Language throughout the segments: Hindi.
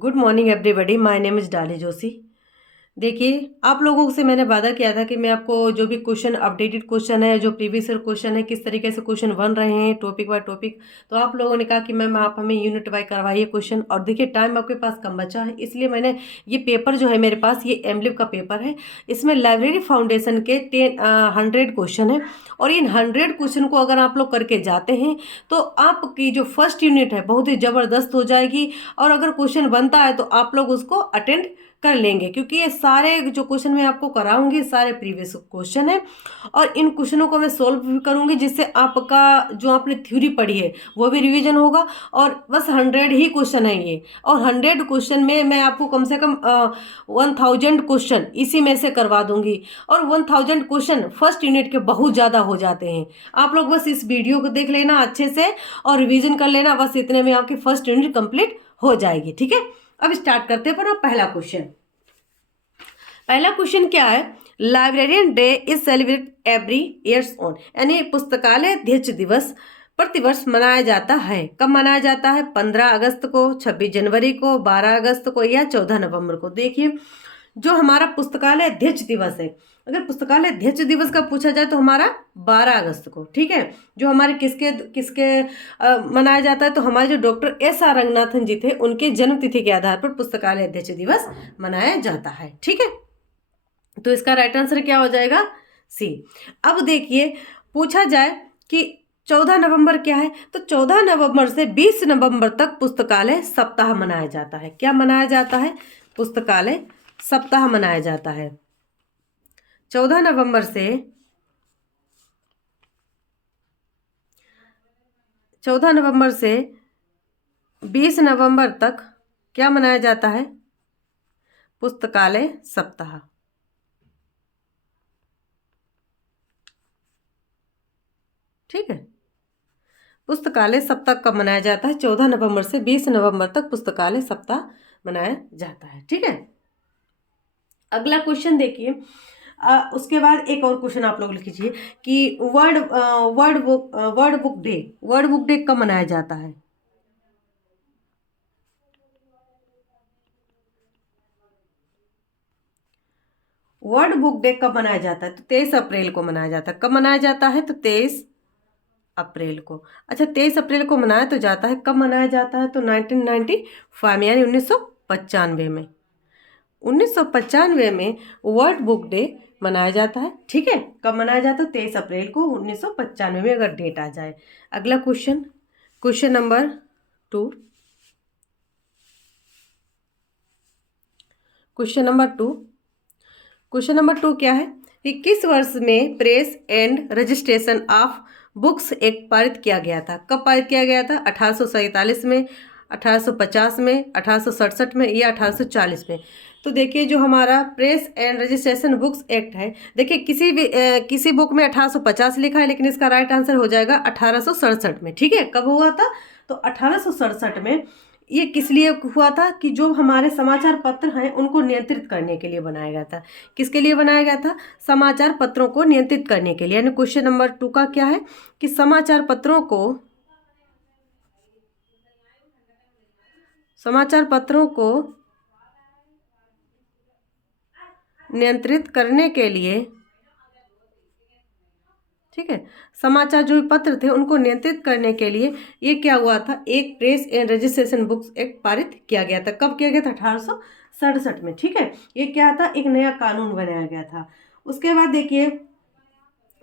Good morning everybody, my name is डाली जोशी। देखिए, आप लोगों से मैंने वादा किया था कि मैं आपको जो भी क्वेश्चन, अपडेटेड क्वेश्चन है, जो प्रीवियस ईयर क्वेश्चन है, किस तरीके से क्वेश्चन बन रहे हैं टॉपिक बाय टॉपिक। तो आप लोगों ने कहा कि मैम आप हमें यूनिट वाई करवाइए क्वेश्चन। और देखिए, टाइम आपके पास कम बचा है, इसलिए मैंने ये पेपर जो है मेरे पास, ये एमलिप का पेपर है। इसमें लाइब्रेरी फाउंडेशन के 100 क्वेश्चन है। और इन 100 क्वेश्चन को अगर आप लोग करके जाते हैं तो आपकी जो फर्स्ट यूनिट है बहुत ही ज़बरदस्त हो जाएगी। और अगर क्वेश्चन बनता है तो आप लोग उसको अटेंड कर लेंगे, क्योंकि ये सारे जो क्वेश्चन मैं आपको कराऊंगी सारे प्रीवियस क्वेश्चन है। और इन क्वेश्चनों को मैं सोल्व भी करूंगी, जिससे आपका जो आपने थ्योरी पढ़ी है वो भी रिवीजन होगा। और बस 100 ही क्वेश्चन है ये, और 100 क्वेश्चन में मैं आपको कम से कम 1000 क्वेश्चन इसी में से करवा दूंगी। और 1000 क्वेश्चन फर्स्ट यूनिट के बहुत ज़्यादा हो जाते हैं। आप लोग बस इस वीडियो को देख लेना अच्छे से और रिविजन कर लेना, बस इतने में आपकी फर्स्ट यूनिट कंप्लीट हो जाएगी। ठीक है, अब स्टार्ट करते हैं पर पहला क्वेश्चन। पहला क्वेश्चन क्या है? Librarian day is celebrate every years on, यानी पुस्तकालय अध्यक्ष दिवस प्रतिवर्ष मनाया जाता है। कब मनाया जाता है? 15 अगस्त को, 26 जनवरी को, 12 अगस्त को या 14 नवंबर को। देखिए, जो हमारा पुस्तकालय अध्यक्ष दिवस है, अगर पुस्तकालय अध्यक्ष दिवस का पूछा जाए तो हमारा 12 अगस्त को। ठीक है, जो हमारे किसके किसके मनाया जाता है, तो हमारे जो डॉक्टर S.R. रंगनाथन जी थे उनके जन्म तिथि के आधार पर पुस्तकालय अध्यक्ष दिवस मनाया जाता है। ठीक है, तो इसका राइट आंसर क्या हो जाएगा? सी। अब देखिए, पूछा जाए कि 14 नवंबर क्या है, तो 14 नवंबर से 20 नवंबर तक पुस्तकालय सप्ताह मनाया जाता है। क्या मनाया जाता है? पुस्तकालय सप्ताह मनाया जाता है। 14 नवंबर से 20 नवंबर तक क्या मनाया जाता है? पुस्तकालय सप्ताह। ठीक है, पुस्तकालय सप्ताह कब मनाया जाता है? 14 नवंबर से 20 नवंबर तक पुस्तकालय सप्ताह मनाया जाता है। ठीक है, अगला क्वेश्चन देखिए। उसके बाद एक और क्वेश्चन आप लोग लिख लीजिए कि वर्ड बुक डे कब मनाया जाता है? वर्ड बुक डे कब मनाया जाता है? तो 23 अप्रैल को मनाया जाता है। कब मनाया जाता है? तो 23 अप्रैल को। अच्छा, 23 अप्रैल को मनाया तो जाता है, कब मनाया जाता है? तो 1995 यानी 1995 में। 1995 में वर्ल्ड बुक डे मनाया जाता है। ठीक है, कब मनाया जाता है? 23 अप्रैल को 1995 में, अगर डेट आ जाए। अगला question, question number 2। Question number 2, question number 2 क्या है कि किस वर्ष में press and registration of books act पारित किया गया था? कब पारित किया गया था? 1847 में, 1850 में, 1867 में या 1840 में? तो देखिए, जो हमारा press and registration books act है, देखिए किसी बुक में 1850 लिखा है, लेकिन इसका राइट आंसर हो जाएगा 1867 में। ठीक है, कब हुआ था? तो 1867 में। ये किस लिए हुआ था? कि जो हमारे समाचार पत्र हैं उनको नियंत्रित करने के लिए बनाया गया था। किसके लिए बनाया गया था? समाचार पत्रों को नियंत्रित करने के लिए। यानी क्वेश्चन नंबर 2 का क्या है कि समाचार पत्रों को नियंत्रित करने के लिए, ठीक है, समाचार जो पत्र थे उनको नियंत्रित करने के लिए ये क्या हुआ था? एक press and registration books act पारित किया गया था। कब किया गया था? 1867 में। ठीक है, ये क्या था? एक नया कानून बनाया गया था। उसके बाद देखिए,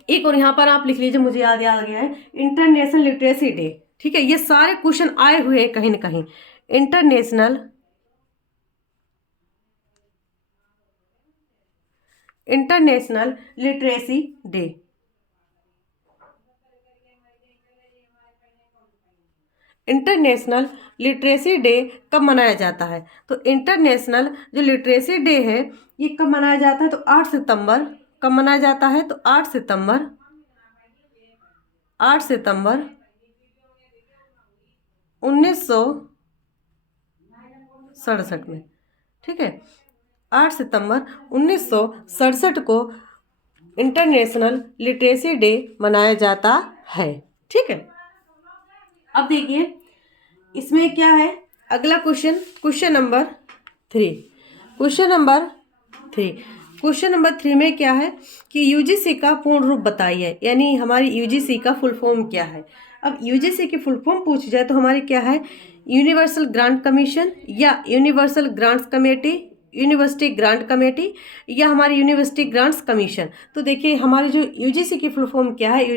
एक और यहाँ पर आप लिख लीजिए, मुझे याद आ गया है, इंटरनेशनल लिटरेसी डे। ठीक है, ये सारे क्वेश्चन आए हुए हैं कहीं ना कहीं। International literacy day. International literacy day कब मनाया जाता है? तो इंटरनेशनल जो लिटरेसी डे है ये कब मनाया जाता है? तो 8 सितंबर। कब मनाया जाता है? तो 8 सितंबर 1967 में। ठीक है, 8 सितंबर 1967 को इंटरनेशनल लिटरेसी डे मनाया जाता है। ठीक है, अब देखिए इसमें क्या है अगला question, question number 3। Question number 3, question number 3 में क्या है कि यूजीसी का पूर्ण रूप बताइए, यानी हमारी यूजीसी का फुल फॉर्म क्या है। अब यूजीसी की फुल फॉर्म पूछ जाए तो हमारी क्या है, यूनिवर्सल ग्रांट कमीशन या universal grants committee, university grant committee या हमारी यूनिवर्सिटी ग्रांट्स कमीशन। तो देखिए हमारी जो यूजीसी की फुल फॉर्म क्या है,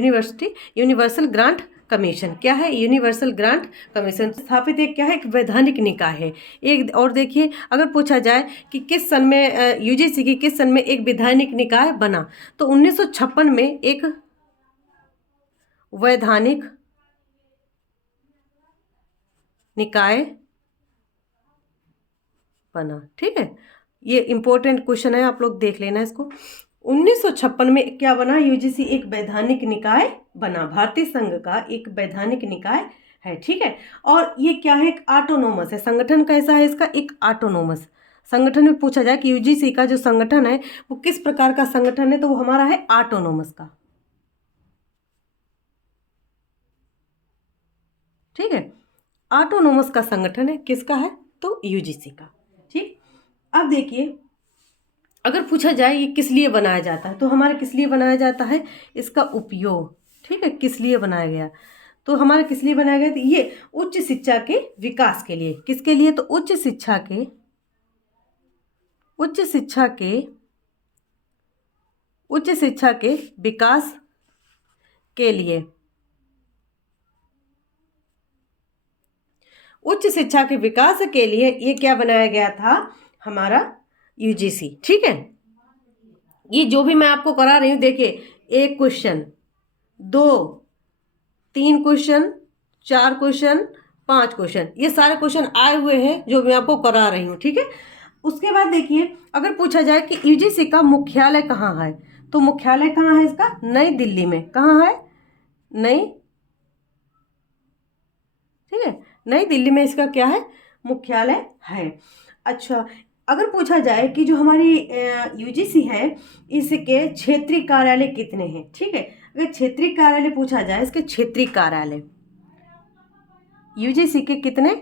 यूनिवर्सल ग्रांट कमीशन। क्या है, यूनिवर्सल ग्रांट कमीशन। स्थापित एक क्या है, एक वैधानिक निकाय है। एक और देखिए, अगर पूछा जाए कि किस सन में यूजीसी की किस सन में एक वैधानिक निकाय बना, तो 1956 में एक वैधानिक निकाय बना। ठीक है, ये इंपॉर्टेंट क्वेश्चन है, आप लोग देख लेना इसको। 1956 में क्या बना, यूजीसी एक वैधानिक निकाय बना, भारतीय संघ का एक वैधानिक निकाय है। ठीक है, और ये क्या है, एक ऑटोनोमस है। संगठन कैसा है इसका, एक ऑटोनोमस संगठन। में पूछा जाए कि यूजीसी का जो संगठन है वो किस प्रकार का संगठन है, तो वो हमारा है ऑटोनोमस का। ठीक है, ऑटोनोमस का संगठन है, किसका है, तो यूजीसी का। ठीक, अब देखिए अगर पूछा जाए ये किस लिए बनाया जाता है, तो हमारा किस लिए बनाया जाता है, इसका उपयोग। ठीक है, किस लिए बनाया गया, तो हमारा किस लिए बनाया गया, तो ये उच्च शिक्षा के विकास के लिए। किसके लिए, तो उच्च शिक्षा के विकास के लिए, उच्च शिक्षा के विकास के लिए ये क्या बनाया गया था, हमारा यूजीसी। ठीक है, ये जो भी मैं आपको करा रही हूँ, देखिए 1 क्वेश्चन, 2, 3 क्वेश्चन, 4 क्वेश्चन, 5 क्वेश्चन, ये सारे क्वेश्चन आए हुए हैं जो मैं आपको करा रही हूँ। ठीक है, उसके बाद देखिए अगर पूछा जाए कि यूजीसी का मुख्यालय कहाँ है, तो मुख्यालय कहाँ है इसका, नई दिल्ली में। कहाँ है, ठीक है, नई दिल्ली में इसका क्या है, मुख्यालय है। अच्छा, अगर पूछा जाए कि जो हमारी यूजीसी है इसके क्षेत्रीय कार्यालय कितने हैं। ठीक है, अगर क्षेत्रीय कार्यालय पूछा जाए, इसके क्षेत्रीय कार्यालय यूजीसी के कितने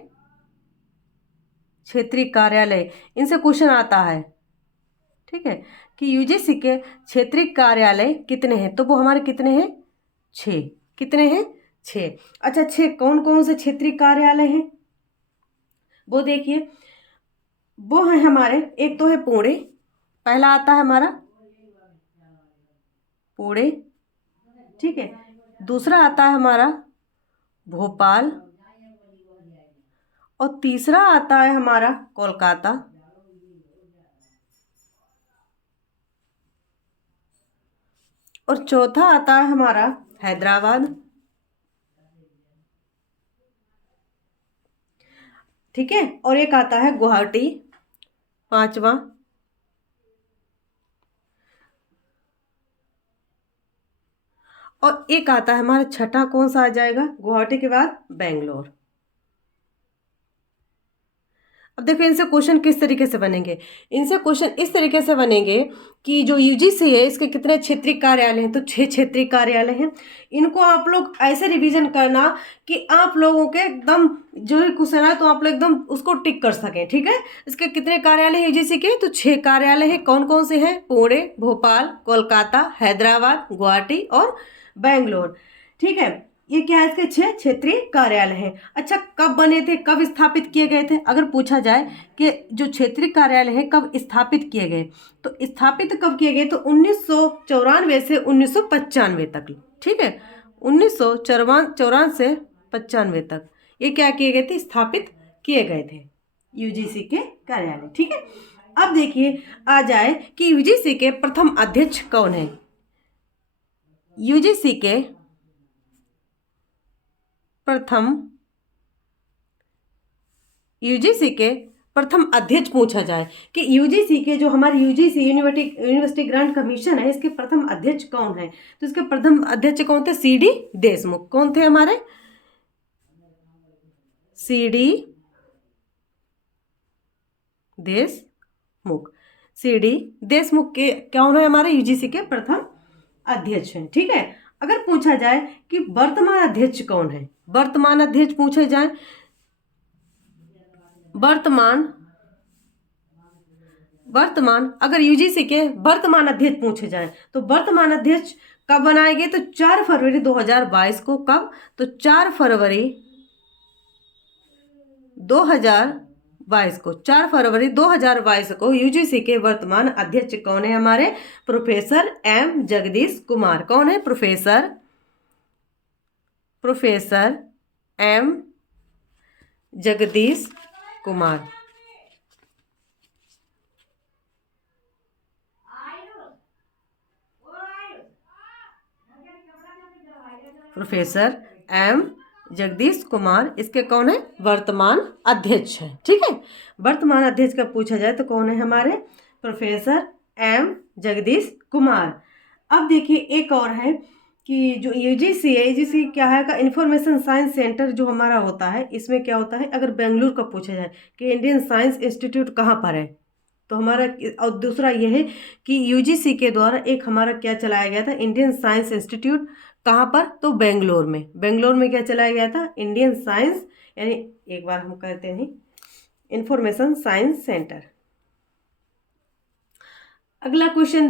क्षेत्रीय कार्यालय, इनसे क्वेश्चन आता है। ठीक है, कि यूजीसी के क्षेत्रीय कार्यालय कितने हैं, तो वो हमारे कितने हैं, 6। कितने हैं, 6। अच्छा, 6 कौन कौन से क्षेत्रीय कार्यालय हैं, वो देखिए, वो है हमारे, एक तो है पुणे, पहला आता है हमारा पुणे। ठीक है, दूसरा आता है हमारा भोपाल, और तीसरा आता है हमारा कोलकाता, और चौथा आता है हमारा हैदराबाद। ठीक है, और एक आता है गुवाहाटी, 5वां। और एक आता है हमारा छठा, कौन सा आ जाएगा, गुवाहाटी के बाद बेंगलोर। अब देखो इनसे क्वेश्चन किस तरीके से बनेंगे, इनसे क्वेश्चन इस तरीके से बनेंगे कि जो यूजीसी है इसके कितने क्षेत्रीय कार्यालय हैं, तो 6 क्षेत्रीय कार्यालय हैं। इनको आप लोग ऐसे रिवीजन करना कि आप लोगों के एकदम जो भी क्वेश्चन है तो आप लोग एकदम उसको टिक कर सकें। ठीक है, इसके कितने कार्यालय यूजीसी के, तो 6 कार्यालय हैं। कौन कौन से हैं, पुणे, भोपाल, कोलकाता, हैदराबाद, गुवाहाटी और बेंगलोर। ठीक है, ये क्या है, इसके 6 क्षेत्रीय कार्यालय हैं। अच्छा, कब बने थे, कब स्थापित किए गए थे, अगर पूछा जाए कि जो क्षेत्रीय कार्यालय हैं कब स्थापित किए गए, तो स्थापित कब किए गए, तो 1994 से 1995 तक। ठीक है, 1994 से 95 तक ये क्या किए गए थे, स्थापित किए गए थे यूजीसी के कार्यालय। ठीक है, अब देखिए आ जाए कि यूजीसी के प्रथम अध्यक्ष कौन है। यूजीसी के प्रथम अध्यक्ष पूछा जाए कि यूजीसी के जो हमारे यूजीसी यूनिवर्सिटी ग्रांट कमीशन है इसके प्रथम अध्यक्ष कौन है, तो इसके प्रथम अध्यक्ष कौन थे, सीडी देशमुख। कौन थे हमारे, सीडी देशमुख। सीडी देशमुख के कौन है, हमारे यूजीसी के प्रथम अध्यक्ष हैं। ठीक है, अगर पूछा जाए कि वर्तमान अध्यक्ष कौन है, वर्तमान अध्यक्ष पूछे जाए वर्तमान अगर यूजीसी के वर्तमान अध्यक्ष पूछे जाए तो वर्तमान अध्यक्ष कब बनाए गए? तो 4 फरवरी 2022 को। कब? तो 4 फरवरी 2022 को। 4 फरवरी 2022 को यूजीसी के वर्तमान अध्यक्ष कौन है हमारे? Professor M Jagdish Kumar. कौन है? Professor M Jagdish Kumar. Professor M Jagdish Kumar इसके कौन है? वर्तमान अध्यक्ष है। ठीक है, वर्तमान अध्यक्ष का पूछा जाए तो कौन है हमारे? Professor M Jagdish Kumar. अब देखिए एक और है कि जो यूजीसी है, यूजीसी क्या है का इंफॉर्मेशन साइंस सेंटर जो हमारा होता है, इसमें क्या होता है अगर बेंगलुरु का पूछा जाए कि इंडियन साइंस इंस्टीट्यूट कहाँ पर है, तो हमारा और दूसरा ये है कि यूजीसी के द्वारा एक हमारा क्या चलाया गया था? Indian science institute. कहाँ पर? तो बेंगलोर में। बेंगलोर में क्या चलाया गया था? इंडियन साइंस, यानी एक बार हम कहते हैं इंफॉर्मेशन साइंस सेंटर। अगला क्वेश्चन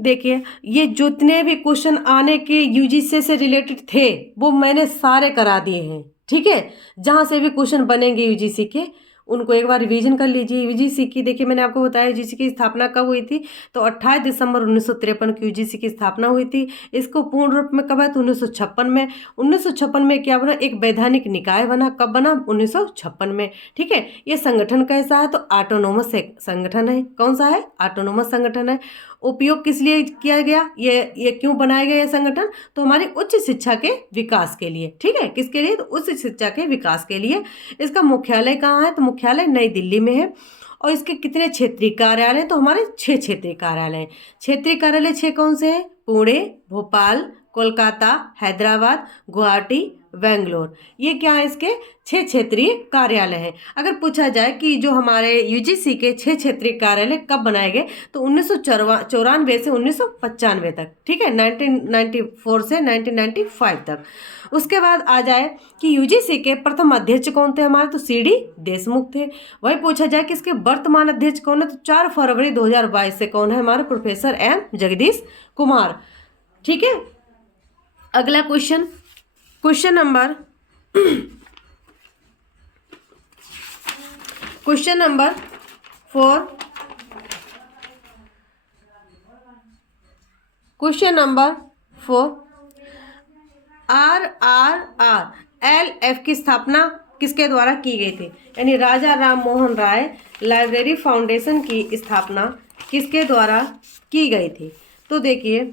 देखिए ये जितने भी क्वेश्चन आने के यूजीसी से रिलेटेड थे वो मैंने सारे करा दिए हैं। ठीक है, जहाँ से भी क्वेश्चन बनेंगे यूजीसी के उनको एक बार रिवीजन कर लीजिए। यूजीसी की देखिए मैंने आपको बताया यूजीसी की स्थापना कब हुई थी? तो 28 दिसंबर 1953 की यूजीसी की स्थापना हुई थी। इसको पूर्ण रूप में कब है? तो 1956 में। 1956 में क्या बना? एक वैधानिक निकाय बना। कब बना? 1956 में। ठीक है, ये संगठन कैसा है? तो ऑटोनोमस संगठन है। कौन सा है? ऑटोनोमस संगठन है। उपयोग किस लिए किया गया? ये क्यों बनाया गया ये संगठन? तो हमारी उच्च शिक्षा के विकास के लिए। ठीक है, किसके लिए? तो उच्च शिक्षा के विकास के लिए। इसका मुख्यालय कहाँ है? तो मुख्यालय नई दिल्ली में है। और इसके कितने क्षेत्रीय कार्यालय? तो हमारे 6 क्षेत्रीय कार्यालय हैं। क्षेत्रीय कार्यालय 6 कौन से हैं? पुणे, भोपाल, कोलकाता, हैदराबाद, गुवाहाटी, बेंगलोर। ये क्या है? इसके 6 क्षेत्रीय कार्यालय हैं। अगर पूछा जाए कि जो हमारे यूजीसी के 6 क्षेत्रीय कार्यालय कब बनाए गए, तो 1994 से 1995 तक। ठीक है, 1994 से 1995 तक। उसके बाद आ जाए कि यूजीसी के प्रथम अध्यक्ष कौन थे हमारे? तो सीडी देशमुख थे। वही पूछा जाए कि इसके वर्तमान अध्यक्ष कौन है? तो 4 फरवरी 2022 से कौन है हमारे? Professor M Jagdish Kumar. ठीक है, अगला question number question number 4। Question number 4, RRRLF की स्थापना किसके द्वारा की गई थी? यानी राजा राम मोहन राय लाइब्रेरी फाउंडेशन की स्थापना किसके द्वारा की गई थी? तो देखिए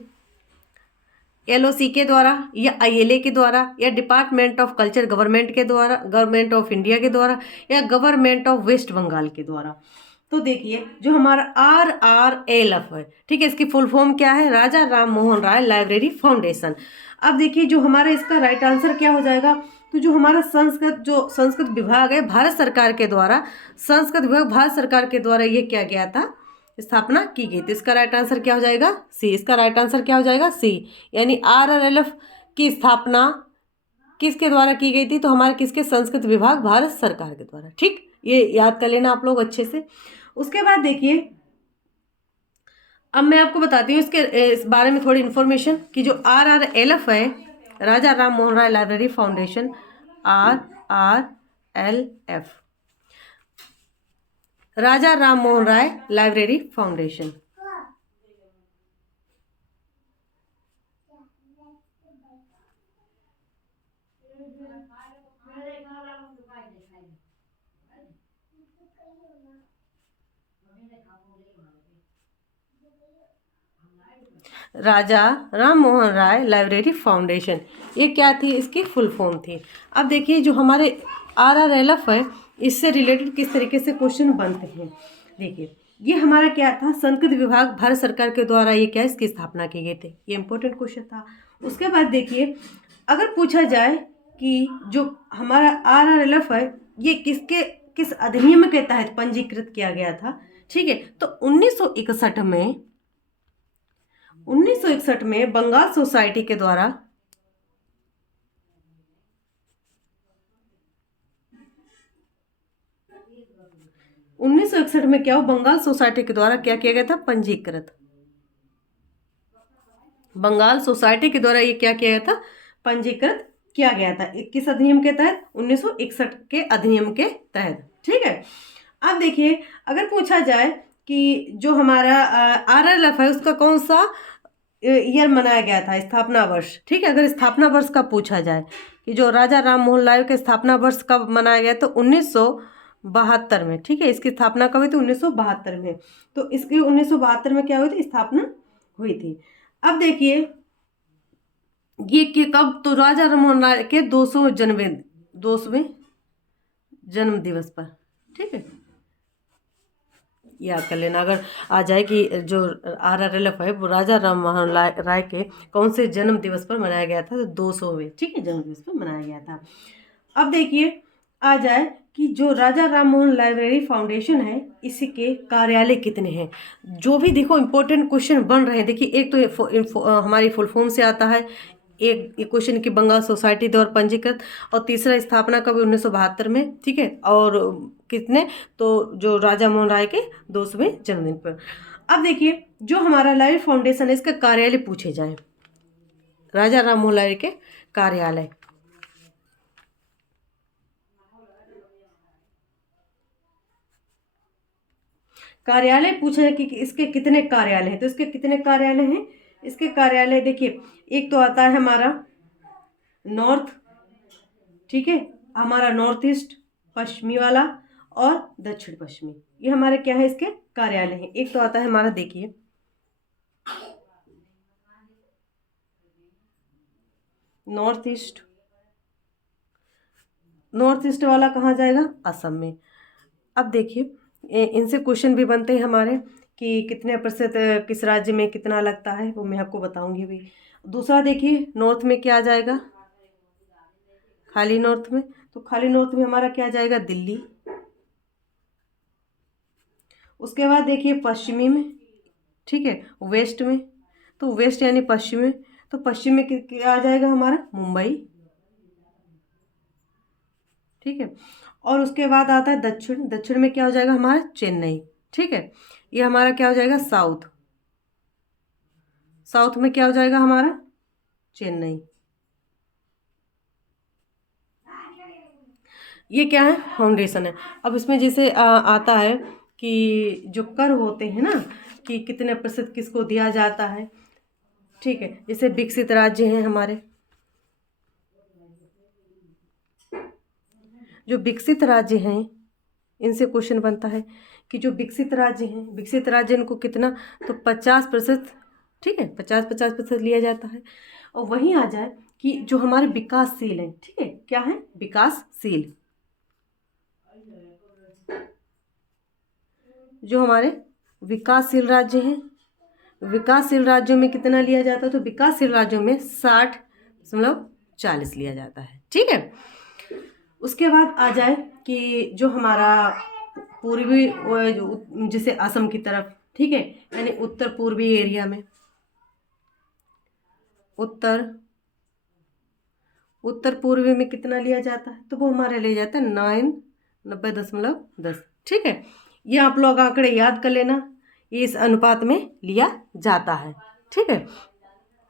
LOC के द्वारा, या ILA के द्वारा, या डिपार्टमेंट ऑफ कल्चर गवर्नमेंट के द्वारा, गवर्नमेंट ऑफ इंडिया के द्वारा, या गवर्नमेंट ऑफ वेस्ट बंगाल के द्वारा। तो देखिए जो हमारा RRLF है, ठीक है, इसकी फुल फॉर्म क्या है? राजा राम मोहन राय लाइब्रेरी फाउंडेशन। अब देखिए जो हमारा इसका राइट आंसर क्या हो जाएगा? तो जो हमारा संस्कृत विभाग है भारत सरकार के द्वारा, संस्कृत विभाग भारत सरकार के द्वारा ये क्या गया था? स्थापना की गई। तो इसका राइट आंसर क्या हो जाएगा? सी। इसका राइट आंसर क्या हो जाएगा? सी। यानी RRLF की स्थापना किसके द्वारा की गई थी? तो हमारे किसके? संस्कृत विभाग भारत सरकार के द्वारा। ठीक, ये याद कर लेना आप लोग अच्छे से। उसके बाद देखिए अब मैं आपको बताती हूँ इस बारे में थोड़ी इन्फॉर्मेशन कि जो RRLF है, राजा Ram Mohan Roy library foundation, RRLF, राजा राम मोहन राय लाइब्रेरी फाउंडेशन। राजा राम मोहन राय लाइब्रेरी फाउंडेशन, ये क्या थी? इसकी फुल फॉर्म थी। अब देखिए जो हमारे RRLF है इससे रिलेटेड किस तरीके से क्वेश्चन बनते हैं। देखिए ये हमारा क्या था? संस्कृत विभाग भारत सरकार के द्वारा ये क्या? इसकी स्थापना की गई थी। ये इंपॉर्टेंट क्वेश्चन था। उसके बाद देखिए अगर पूछा जाए कि जो हमारा RRLF है ये किस अधिनियम के तहत पंजीकृत किया गया था? ठीक है, तो 1961 में बंगाल सोसाइटी के द्वारा 1961 में क्या हो, बंगाल सोसाइटी के द्वारा क्या किया गया था, पंजीकृत। बंगाल सोसाइटी के द्वारा ये क्या किया गया था, पंजीकृत किया गया था। किस अधिनियम के तहत, 1961 के अधिनियम के तहत। ठीक है। अब देखिए, अगर पूछा जाए कि जो हमारा RRF है उसका कौन सा ईयर मनाया गया था, स्थापना वर्ष। ठीक है, अगर स्थापना वर्ष का पूछा जाए कि जो राजा राम मोहन राय के स्थापना वर्ष कब मनाया गया, तो 1972 में। ठीक है, इसकी स्थापना कब हुई थी, 1972 में। तो इसकी 1972 में क्या हुई थी, स्थापना हुई थी। अब देखिए ये कि कब, तो राजा राम मोहन राय के 200वें जन्म दिवस पर। ठीक है, याद कर लेना अगर आ जाए कि जो RRLF है वो राजा राम मोहन राय के कौन से जन्म दिवस पर मनाया गया था, तो 200वें, ठीक है, जन्म दिवस पर मनाया गया था। अब देखिए आ जाए कि जो राजा राम मोहन लाइब्रेरी फाउंडेशन है इसके कार्यालय कितने हैं। जो भी देखो इंपॉर्टेंट क्वेश्चन बन रहे हैं, देखिए एक तो हमारी फुल फॉर्म से आता है, एक क्वेश्चन की बंगाल सोसाइटी द्वारा पंजीकृत, और तीसरा स्थापना कब, 1972 में। ठीक है, और कितने, तो जो राजा मोहन राय के 200वें जन्मदिन पर। अब देखिए जो हमारा लाइब्रेरी फाउंडेशन है इसका कार्यालय पूछे जाए, राजा राम मोहन राय के कार्यालय, कार्यालय पूछा जाए कि इसके कितने कार्यालय हैं, तो इसके कितने कार्यालय हैं, इसके कार्यालय देखिए, एक तो आता है हमारा नॉर्थ, ठीक है, हमारा नॉर्थ ईस्ट पश्चिमी वाला, और दक्षिण पश्चिमी, ये हमारे क्या है, इसके कार्यालय हैं। एक तो आता है हमारा, देखिए नॉर्थ ईस्ट वाला कहाँ जाएगा, असम में। अब देखिए इनसे क्वेश्चन भी बनते हैं हमारे कि कितने प्रतिशत किस राज्य में कितना लगता है, वो मैं आपको बताऊंगी भी। दूसरा देखिए नॉर्थ में क्या आ जाएगा, खाली नॉर्थ में, तो खाली नॉर्थ में हमारा क्या जाएगा, दिल्ली। उसके बाद देखिए पश्चिमी में, ठीक है, वेस्ट में, तो वेस्ट यानी पश्चिम में, तो पश्चिम में क्या आ जाएगा हमारा, मुंबई। ठीक है, और उसके बाद आता है दक्षिण, दक्षिण में क्या हो जाएगा हमारा, चेन्नई। ठीक है, ये हमारा क्या हो जाएगा, साउथ, साउथ में क्या हो जाएगा हमारा, चेन्नई। ये क्या है, फाउंडेशन है। अब इसमें जैसे आता है कि जो कर होते हैं ना, कि कितने प्रतिशत किसको दिया जाता है। ठीक है, जैसे विकसित राज्य हैं हमारे, जो विकसित राज्य हैं इनसे क्वेश्चन बनता है कि जो विकसित राज्य हैं, विकसित राज्य इनको कितना, तो 50%। ठीक है, 50% लिया जाता है। और वहीं आ जाए कि जो हमारे विकासशील हैं, ठीक है, क्या है, विकासशील, जो हमारे विकासशील राज्य हैं, विकासशील राज्यों में कितना लिया जाता है, तो विकासशील राज्यों में 60.40 लिया जाता है। ठीक है, उसके बाद आ जाए कि जो हमारा पूर्वी जैसे असम की तरफ, ठीक है, यानी उत्तर पूर्वी एरिया में, उत्तर पूर्वी में कितना लिया जाता है, तो वो हमारे लिया जाता है 90.10। ठीक है, ये आप लोग आंकड़े याद कर लेना, ये इस अनुपात में लिया जाता है। ठीक है,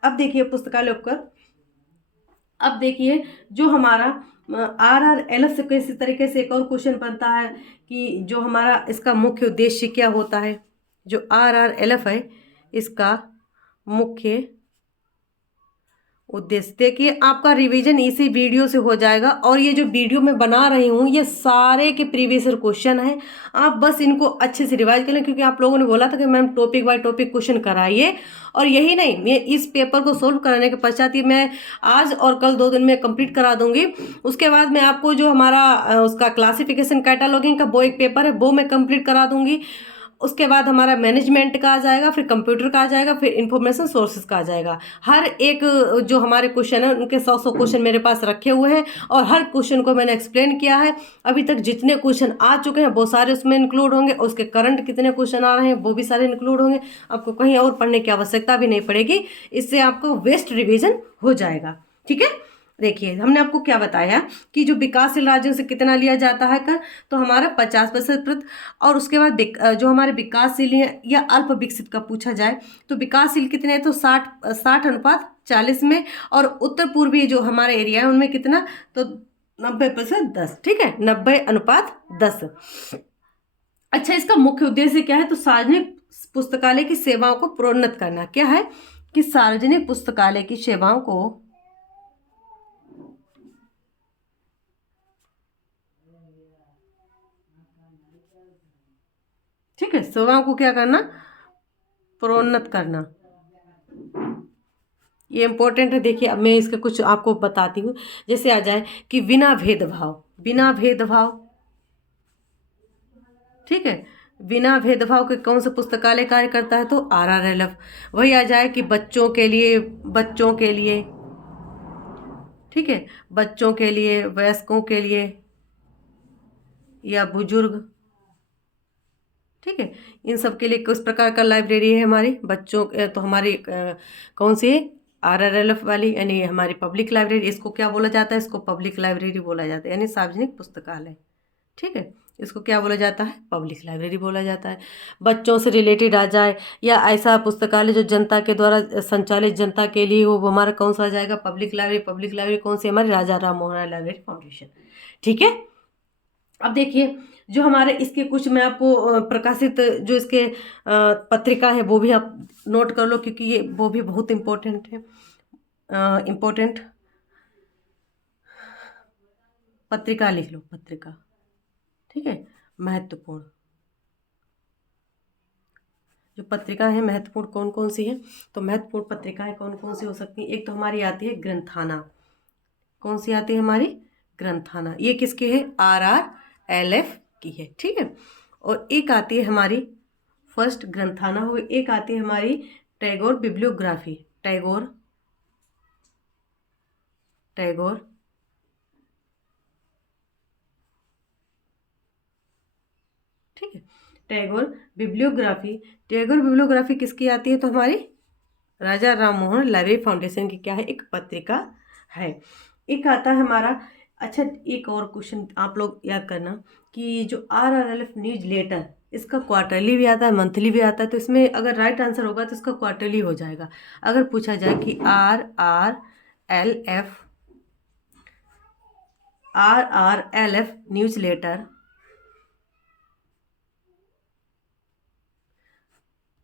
अब देखिए पुस्तकालय उपकर, अब देखिए जो हमारा RRLF से किसी तरीके से एक और क्वेश्चन बनता है कि जो हमारा इसका मुख्य उद्देश्य क्या होता है। जो RRLF है इसका मुख्य उद्देश्य, देखिए आपका रिवीजन इसी वीडियो से हो जाएगा, और ये जो वीडियो मैं बना रही हूँ ये सारे के प्रीवियस ईयर क्वेश्चन हैं, आप बस इनको अच्छे से रिवाइज कर लें, क्योंकि आप लोगों ने बोला था कि ma'am topic by topic question कराइए। और यही नहीं, मैं इस पेपर को सोल्व कराने के पश्चात ही मैं आज और कल 2 दिन में कंप्लीट करा दूंगी। उसके बाद मैं आपको जो हमारा उसका क्लासिफिकेशन कैटालॉगिंग का वो एक पेपर है वो मैं कंप्लीट करा दूंगी। उसके बाद हमारा मैनेजमेंट का आ जाएगा, फिर कंप्यूटर का आ जाएगा, फिर इंफॉर्मेशन सोर्सेज का आ जाएगा। हर एक जो हमारे क्वेश्चन है उनके 100 क्वेश्चन मेरे पास रखे हुए हैं, और हर क्वेश्चन को मैंने एक्सप्लेन किया है। अभी तक जितने क्वेश्चन आ चुके हैं वो सारे उसमें इंक्लूड होंगे, उसके करंट कितने क्वेश्चन आ रहे हैं वो भी सारे इंक्लूड होंगे। आपको कहीं और पढ़ने की आवश्यकता भी नहीं पड़ेगी, इससे आपको वेस्ट रिविजन हो जाएगा। ठीक है, देखिए हमने आपको क्या बताया कि जो विकासशील राज्यों से कितना लिया जाता है कर, तो हमारा 50%। और उसके बाद जो हमारे विकासशील या अल्प विकसित का पूछा जाए तो विकासशील कितने हैं, तो 60:40 में। और उत्तर पूर्वी जो हमारा एरिया है उनमें कितना, तो 90%:10। ठीक है, 90:10। अच्छा, इसका मुख्य उद्देश्य क्या है, तो सार्वजनिक पुस्तकालय की सेवाओं को प्रोन्नत करना। क्या है कि सार्वजनिक पुस्तकालय की सेवाओं को, ठीक है, सेवाओं को क्या करना, प्रोन्नत करना। ये इंपॉर्टेंट है। देखिए अब मैं इसके कुछ आपको बताती हूँ। जैसे आ जाए कि बिना भेदभाव, बिना भेदभाव, ठीक है, बिना भेदभाव के कौन सा पुस्तकालय कार्य करता है, तो RRLF। वही आ जाए कि बच्चों के लिए, बच्चों के लिए, ठीक है, बच्चों के लिए, वयस्कों के लिए या बुजुर्ग, ठीक है, इन सब के लिए किस प्रकार का लाइब्रेरी है हमारी बच्चों, तो हमारी कौन सी है, RRLF वाली, यानी हमारी पब्लिक लाइब्रेरी। इसको क्या बोला जाता है, इसको पब्लिक लाइब्रेरी बोला जाता है, यानी सार्वजनिक पुस्तकालय। ठीक है, इसको क्या बोला जाता है, पब्लिक लाइब्रेरी बोला जाता है। बच्चों से रिलेटेड आ जाए या ऐसा पुस्तकालय जो जनता के द्वारा संचालित, जनता के लिए हो, वो हमारा कौन सा आ जाएगा, पब्लिक लाइब्रेरी। पब्लिक लाइब्रेरी कौन सी, हमारी राजा राम मोहन राय लाइब्रेरी फाउंडेशन। ठीक है, अब देखिए जो हमारे इसके कुछ मैं आपको प्रकाशित जो इसके पत्रिका है वो भी आप नोट कर लो, क्योंकि ये वो भी बहुत इम्पोर्टेंट है। इम्पोर्टेंट पत्रिका लिख लो, पत्रिका, ठीक है, महत्वपूर्ण जो पत्रिका है, महत्वपूर्ण कौन कौन सी है, तो महत्वपूर्ण पत्रिकाएं कौन कौन सी हो सकती हैं। एक तो हमारी आती है ग्रंथाना। कौन सी आती है हमारी, ग्रंथाना। ये किसकी है, RRLF की है। ठीक है, और एक आती है हमारी, फर्स्ट ग्रंथाना हो, एक आती है हमारी टैगोर बिब्लियोग्राफी। टैगोर, टैगोर ठीक है, टैगोर बिब्लियोग्राफी। टैगोर बिब्लियोग्राफी किसकी आती है, तो हमारी राजा राम मोहन लाइब्रेरी फाउंडेशन की क्या है, एक पत्रिका है। एक आता है हमारा, अच्छा एक और क्वेश्चन आप लोग याद करना कि जो RRLF न्यूज लेटर, इसका क्वार्टरली भी आता है, मंथली भी आता है। तो इसमें अगर राइट आंसर होगा तो इसका क्वार्टरली हो जाएगा। अगर पूछा जाए कि RRLF news letter,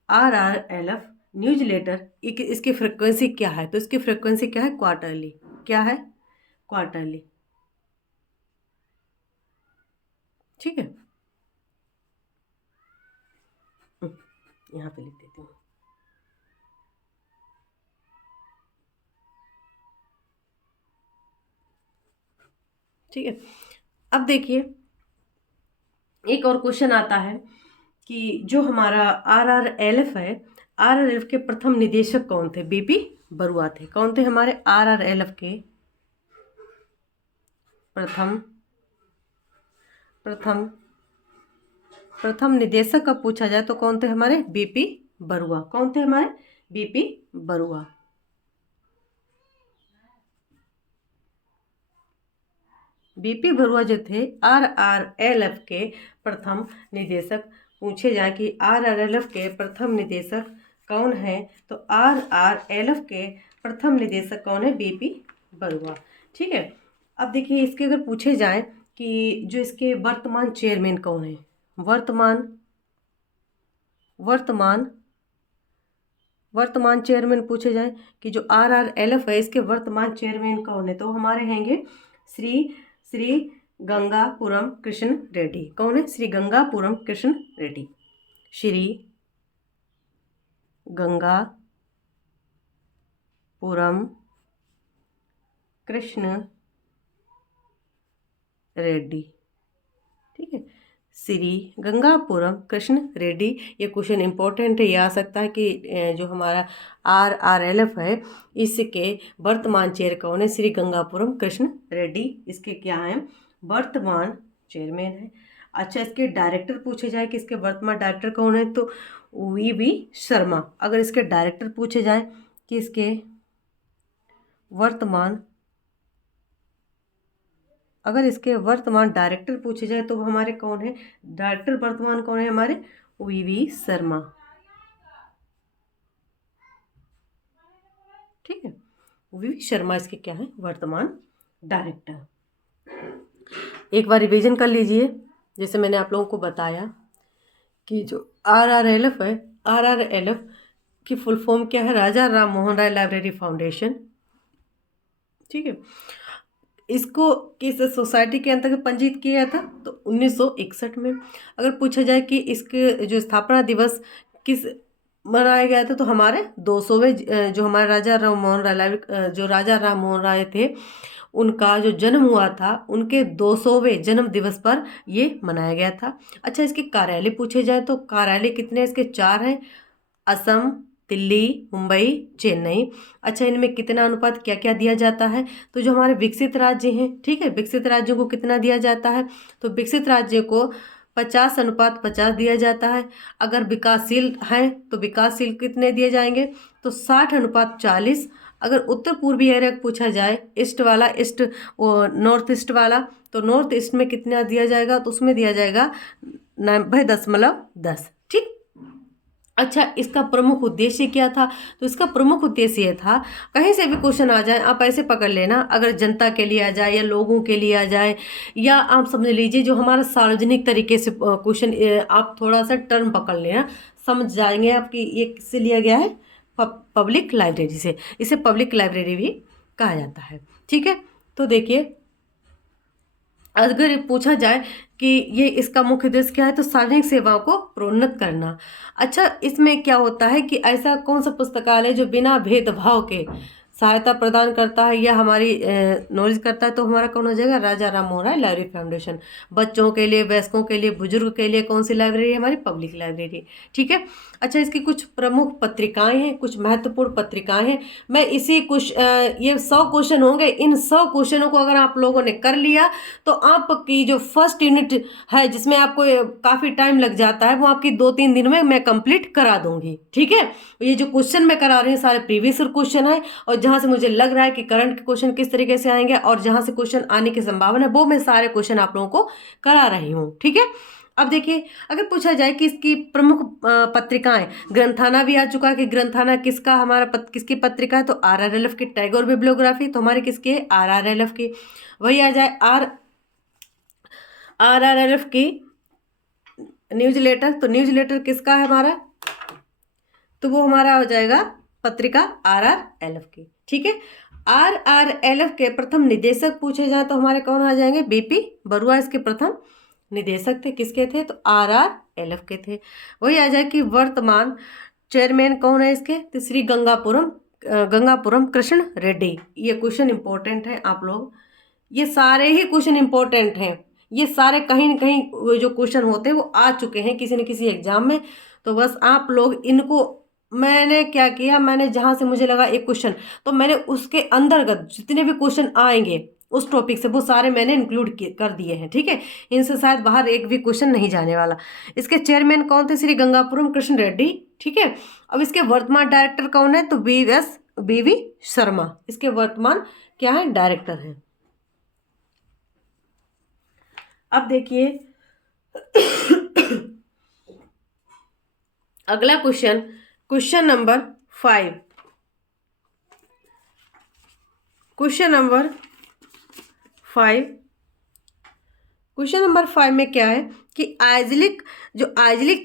RRLF news letter इसकी फ्रिक्वेंसी क्या है, तो इसकी फ्रिक्वेंसी क्या है, क्वार्टरली। क्या है, क्वार्टरली। ठीक है, यहाँ पे लिख देती हूँ। ठीक है, अब देखिए एक और क्वेश्चन आता है कि जो हमारा RRLF है, RRLF के प्रथम निदेशक कौन थे, BP बरुआ थे। कौन थे हमारे RRLF के प्रथम प्रथम प्रथम निदेशक का पूछा जाए तो कौन थे हमारे, BP बरुआ। कौन थे हमारे, BP बरुआ। BP बरुआ जो थे RRLF के प्रथम निदेशक। पूछे जाए कि RRLF के प्रथम निदेशक कौन है, तो RRLF के प्रथम निदेशक कौन है, BP बरुआ। ठीक है, अब देखिए इसके अगर पूछे जाए कि जो इसके वर्तमान चेयरमैन कौन है, वर्तमान वर्तमान वर्तमान चेयरमैन पूछे जाए कि जो RRLF है इसके वर्तमान चेयरमैन कौन है, तो हमारे हैंगे श्री श्री गंगापुरम कृष्ण रेड्डी। कौन है, श्री गंगापुरम कृष्ण रेड्डी। श्री गंगापुरम कृष्ण रेड्डी। ठीक है, श्री गंगापुरम कृष्ण रेड्डी। ये क्वेश्चन इंपॉर्टेंट है, ये आ सकता है कि जो हमारा RRLF है इसके वर्तमान चेयर कौन है, श्री गंगापुरम कृष्ण रेड्डी इसके क्या हैं, वर्तमान चेयरमैन है। अच्छा, इसके डायरेक्टर पूछे जाए कि इसके वर्तमान डायरेक्टर कौन है, तो VV शर्मा। अगर इसके डायरेक्टर पूछे जाए कि इसके वर्तमान अगर इसके वर्तमान डायरेक्टर पूछे जाए तो वो हमारे कौन है, डायरेक्टर वर्तमान कौन है हमारे, वीवी शर्मा। ठीक है, वीवी शर्मा इसके क्या है, वर्तमान डायरेक्टर। एक बार रिवीजन कर लीजिए। जैसे मैंने आप लोगों को बताया कि जो RRLF है, RRLF की फुल फॉर्म क्या है, राजा राम मोहन राय लाइब्रेरी फाउंडेशन। ठीक है, इसको किस सोसाइटी के अंतर्गत पंजीकृत किया था, तो 1961 में। अगर पूछा जाए कि इसके जो स्थापना दिवस किस मनाया गया था, तो हमारे 200वें, जो हमारे राजा राम मोहन राय, जो राजा राम मोहन राय थे, उनका जो जन्म हुआ था, उनके 200वें जन्म दिवस पर ये मनाया गया था। अच्छा, इसके कार्यालय पूछे जाए तो कार्यालय कितने हैं, इसके 4 हैं, असम, दिल्ली, मुंबई, चेन्नई। अच्छा, इनमें कितना अनुपात क्या क्या दिया जाता है, तो जो हमारे विकसित राज्य हैं, ठीक है, विकसित राज्यों को कितना दिया जाता है, तो विकसित राज्य को 50:50 दिया जाता है। अगर विकासशील हैं तो विकासशील कितने दिए जाएंगे, तो 60:40। अगर उत्तर पूर्वी एरिया पूछा जाए, ईस्ट वाला, ईस्ट वो नॉर्थ ईस्ट वाला, तो नॉर्थ ईस्ट में कितना दिया जाएगा, तो उसमें दिया जाएगा 90.10। ठीक। अच्छा, इसका प्रमुख उद्देश्य क्या था, तो इसका प्रमुख उद्देश्य ये था, कहीं से भी क्वेश्चन आ जाए आप ऐसे पकड़ लेना, अगर जनता के लिए आ जाए या लोगों के लिए आ जाए, या आप समझ लीजिए जो हमारा सार्वजनिक तरीके से क्वेश्चन, आप थोड़ा सा टर्म पकड़ लेना, समझ जाएंगे आपकी ये किससे लिया गया है, पब्लिक लाइब्रेरी से। इसे पब्लिक लाइब्रेरी भी कहा जाता है। ठीक है, तो देखिए, अगर ये पूछा जाए कि ये इसका मुख्य उद्देश्य क्या है, तो सार्वजनिक सेवाओं को प्रोन्नत करना। अच्छा, इसमें क्या होता है कि ऐसा कौन सा पुस्तकालय जो बिना भेदभाव के सहायता प्रदान करता है या हमारी नॉलेज करता है, तो हमारा कौन हो जाएगा, राजा राम मोहन राय लाइब्रेरी फाउंडेशन। बच्चों के लिए, वयस्कों के लिए, बुजुर्ग के लिए कौन सी लाइब्रेरी है, हमारी पब्लिक लाइब्रेरी। ठीक है। अच्छा, इसकी कुछ प्रमुख पत्रिकाएं हैं, कुछ महत्वपूर्ण पत्रिकाएं हैं। मैं इसी कुछ ये 100 क्वेश्चन होंगे, इन 100 क्वेश्चनों को अगर आप लोगों ने कर लिया तो आपकी जो फर्स्ट यूनिट है, जिसमें आपको काफ़ी टाइम लग जाता है, वो आपकी 2-3 दिन में मैं कंप्लीट करा दूंगी। ठीक है, ये जो क्वेश्चन मैं करा रही हूँ सारे प्रीवियस क्वेश्चन है, और जहाँ से मुझे लग रहा है कि करंट के क्वेश्चन किस तरीके से आएंगे और जहाँ से क्वेश्चन आने की संभावना है, वो मैं सारे क्वेश्चन आप लोगों को करा रही हूँ। ठीक है। अब देखिए, अगर पूछा जाए कि इसकी प्रमुख पत्रिकाएं, ग्रंथाना भी आ चुका है कि ग्रंथाना किसका, हमारा किसकी पत्रिका है, तो RRLF की टैगोर बिब्लियोग्राफी, तो हमारे किसकी है, RRLF की। वही आ जाए RRLF की न्यूज लेटर, तो न्यूज लेटर किसका है हमारा, तो वो हमारा हो जाएगा पत्रिका RRLF की। ठीक है। RRLF के प्रथम निदेशक पूछे जाए तो हमारे कौन आ जाएंगे, BP बरुआ इसके प्रथम निदेशक थे। किसके थे, तो RRLF के थे। वही आ जाए कि वर्तमान चेयरमैन कौन है इसके, तो श्री गंगापुरम कृष्ण रेड्डी। ये क्वेश्चन इंपॉर्टेंट है, आप लोग ये सारे ही क्वेश्चन इंपॉर्टेंट हैं, ये सारे कहीं न कहीं जो क्वेश्चन होते हैं वो आ चुके हैं किसी न किसी एग्जाम में। तो बस आप लोग इनको, मैंने क्या किया, मैंने जहाँ से मुझे लगा एक क्वेश्चन, तो मैंने उसके अंतर्गत जितने भी क्वेश्चन आएंगे उस टॉपिक से, वो सारे मैंने इंक्लूड कर दिए हैं। ठीक है, इनसे शायद बाहर एक भी क्वेश्चन नहीं जाने वाला। इसके चेयरमैन कौन थे, श्री गंगापुरम कृष्ण रेड्डी। ठीक है। अब इसके वर्तमान डायरेक्टर कौन है, तो BV शर्मा इसके वर्तमान क्या है, डायरेक्टर हैं। अब देखिए अगला question, question number 5। Question number 5 में क्या है कि आइजलिक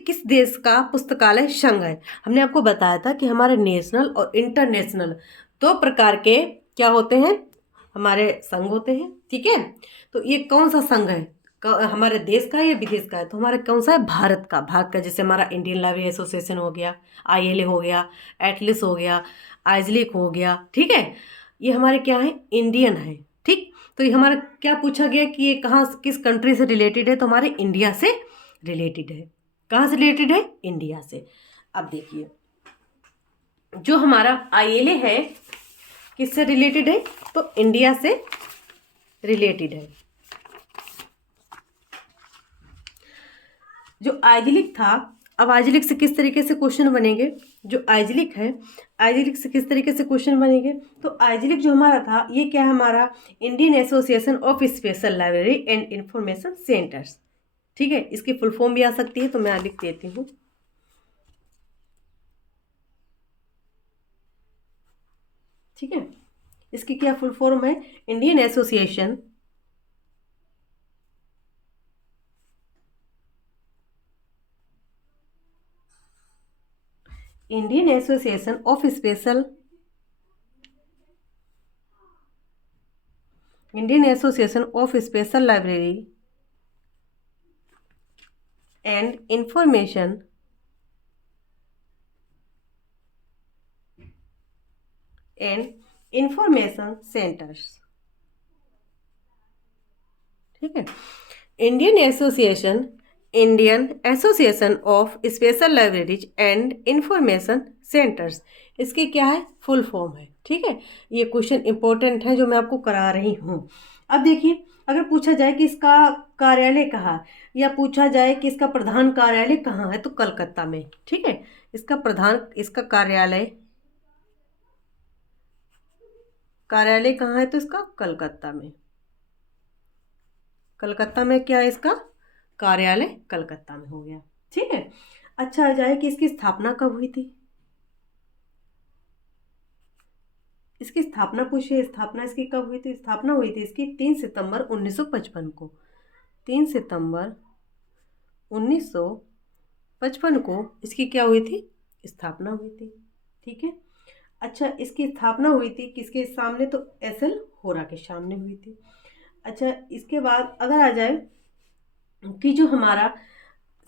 किस देश का पुस्तकालय संघ है। हमने आपको बताया था कि हमारे नेशनल और इंटरनेशनल 2 प्रकार के क्या होते हैं, हमारे संघ होते हैं। ठीक है, तो ये कौन सा संघ है, हमारे देश का है या विदेश का है, तो हमारा कौन सा है, भारत का। जैसे हमारा इंडियन लाइब्रेरी एसोसिएशन हो गया, ILA हो गया, एटलिस हो गया, आइजलिक हो गया। ठीक है, ये हमारे क्या है, इंडियन है। ठीक, तो ये हमारा क्या पूछा गया कि ये कहाँ, किस कंट्री से रिलेटेड है, तो हमारे इंडिया से रिलेटेड है। कहाँ से रिलेटेड है, इंडिया से। अब देखिए, जो हमारा ILA है किससे रिलेटेड है, तो इंडिया से रिलेटेड है। जो आइजलिक था, अब आइजिलिक से किस तरीके से क्वेश्चन बनेंगे, जो आइजिलिक है, आइजिलिक से किस तरीके से क्वेश्चन बनेंगे। तो आइजिलिक जो हमारा था, ये क्या है हमारा, Indian association of special library and information centres. ठीक है, इसकी फुल फॉर्म भी आ सकती है, तो मैं लिख देती हूँ। ठीक है, इसकी क्या फुल फॉर्म है, Indian association Indian association of special Indian association of special library and information centres. ठीक है, Indian association of special libraries and information centres, इसकी क्या है, फुल फॉर्म है। ठीक है, ये क्वेश्चन इंपॉर्टेंट है जो मैं आपको करा रही हूँ। अब देखिए, अगर पूछा जाए कि इसका कार्यालय कहाँ, या पूछा जाए कि इसका प्रधान कार्यालय कहाँ है, तो कलकत्ता में। ठीक है, इसका कार्यालय कहाँ है, तो इसका कलकत्ता में। कलकत्ता में क्या है, इसका कार्यालय कलकत्ता में हो गया। ठीक है, अच्छा आ जाए कि इसकी स्थापना कब हुई थी। इसकी स्थापना पूछिए, स्थापना इसकी कब हुई थी। स्थापना हुई थी इसकी 3 सितंबर 1955 को। 3 सितंबर 1955 को इसकी क्या हुई थी, स्थापना हुई थी। ठीक है, अच्छा, इसकी स्थापना हुई थी किसके सामने, तो एसएल होरा के सामने हुई थी। अच्छा, इसके बाद अगर आ जाए कि जो हमारा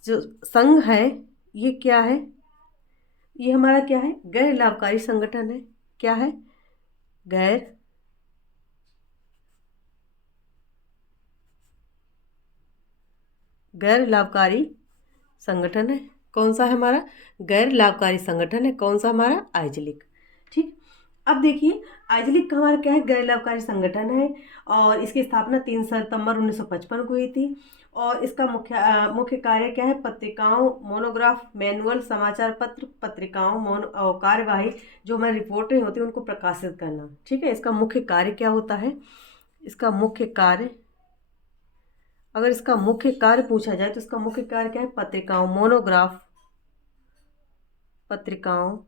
जो संघ है, ये क्या है, ये हमारा क्या है, गैर लाभकारी संगठन है। क्या है, गैर गैर लाभकारी संगठन है। कौन सा है हमारा, गैर लाभकारी संगठन है। कौन सा हमारा, आइजिलिक। ठीक, अब देखिए, आइजिलिक का हमारा क्या है, गैर लाभकारी संगठन है, और इसकी स्थापना 3 सितंबर 1955 को हुई थी। और इसका मुख्य कार्य क्या है, पत्रिकाओं, मोनोग्राफ, मैनुअल, समाचार पत्र, पत्रिकाओं, कार्यवाही, जो हमारी रिपोर्टें होती हैं उनको प्रकाशित करना। ठीक है, इसका मुख्य कार्य क्या होता है, इसका मुख्य कार्य, अगर इसका मुख्य कार्य पूछा जाए तो इसका मुख्य कार्य क्या है, पत्रिकाओं, मोनोग्राफ, पत्रिकाओं,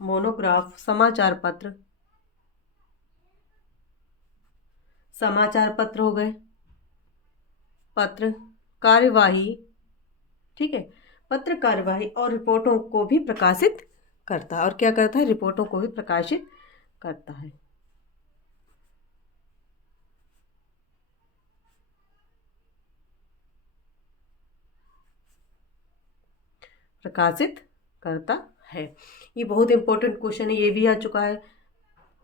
मोनोग्राफ, समाचार पत्र हो गए, पत्र, कार्यवाही। ठीक है, पत्र, कार्यवाही और रिपोर्टों को भी प्रकाशित करता है। और क्या करता है, रिपोर्टों को भी प्रकाशित करता है, प्रकाशित करता है। ये बहुत इंपॉर्टेंट क्वेश्चन है, ये भी आ चुका है।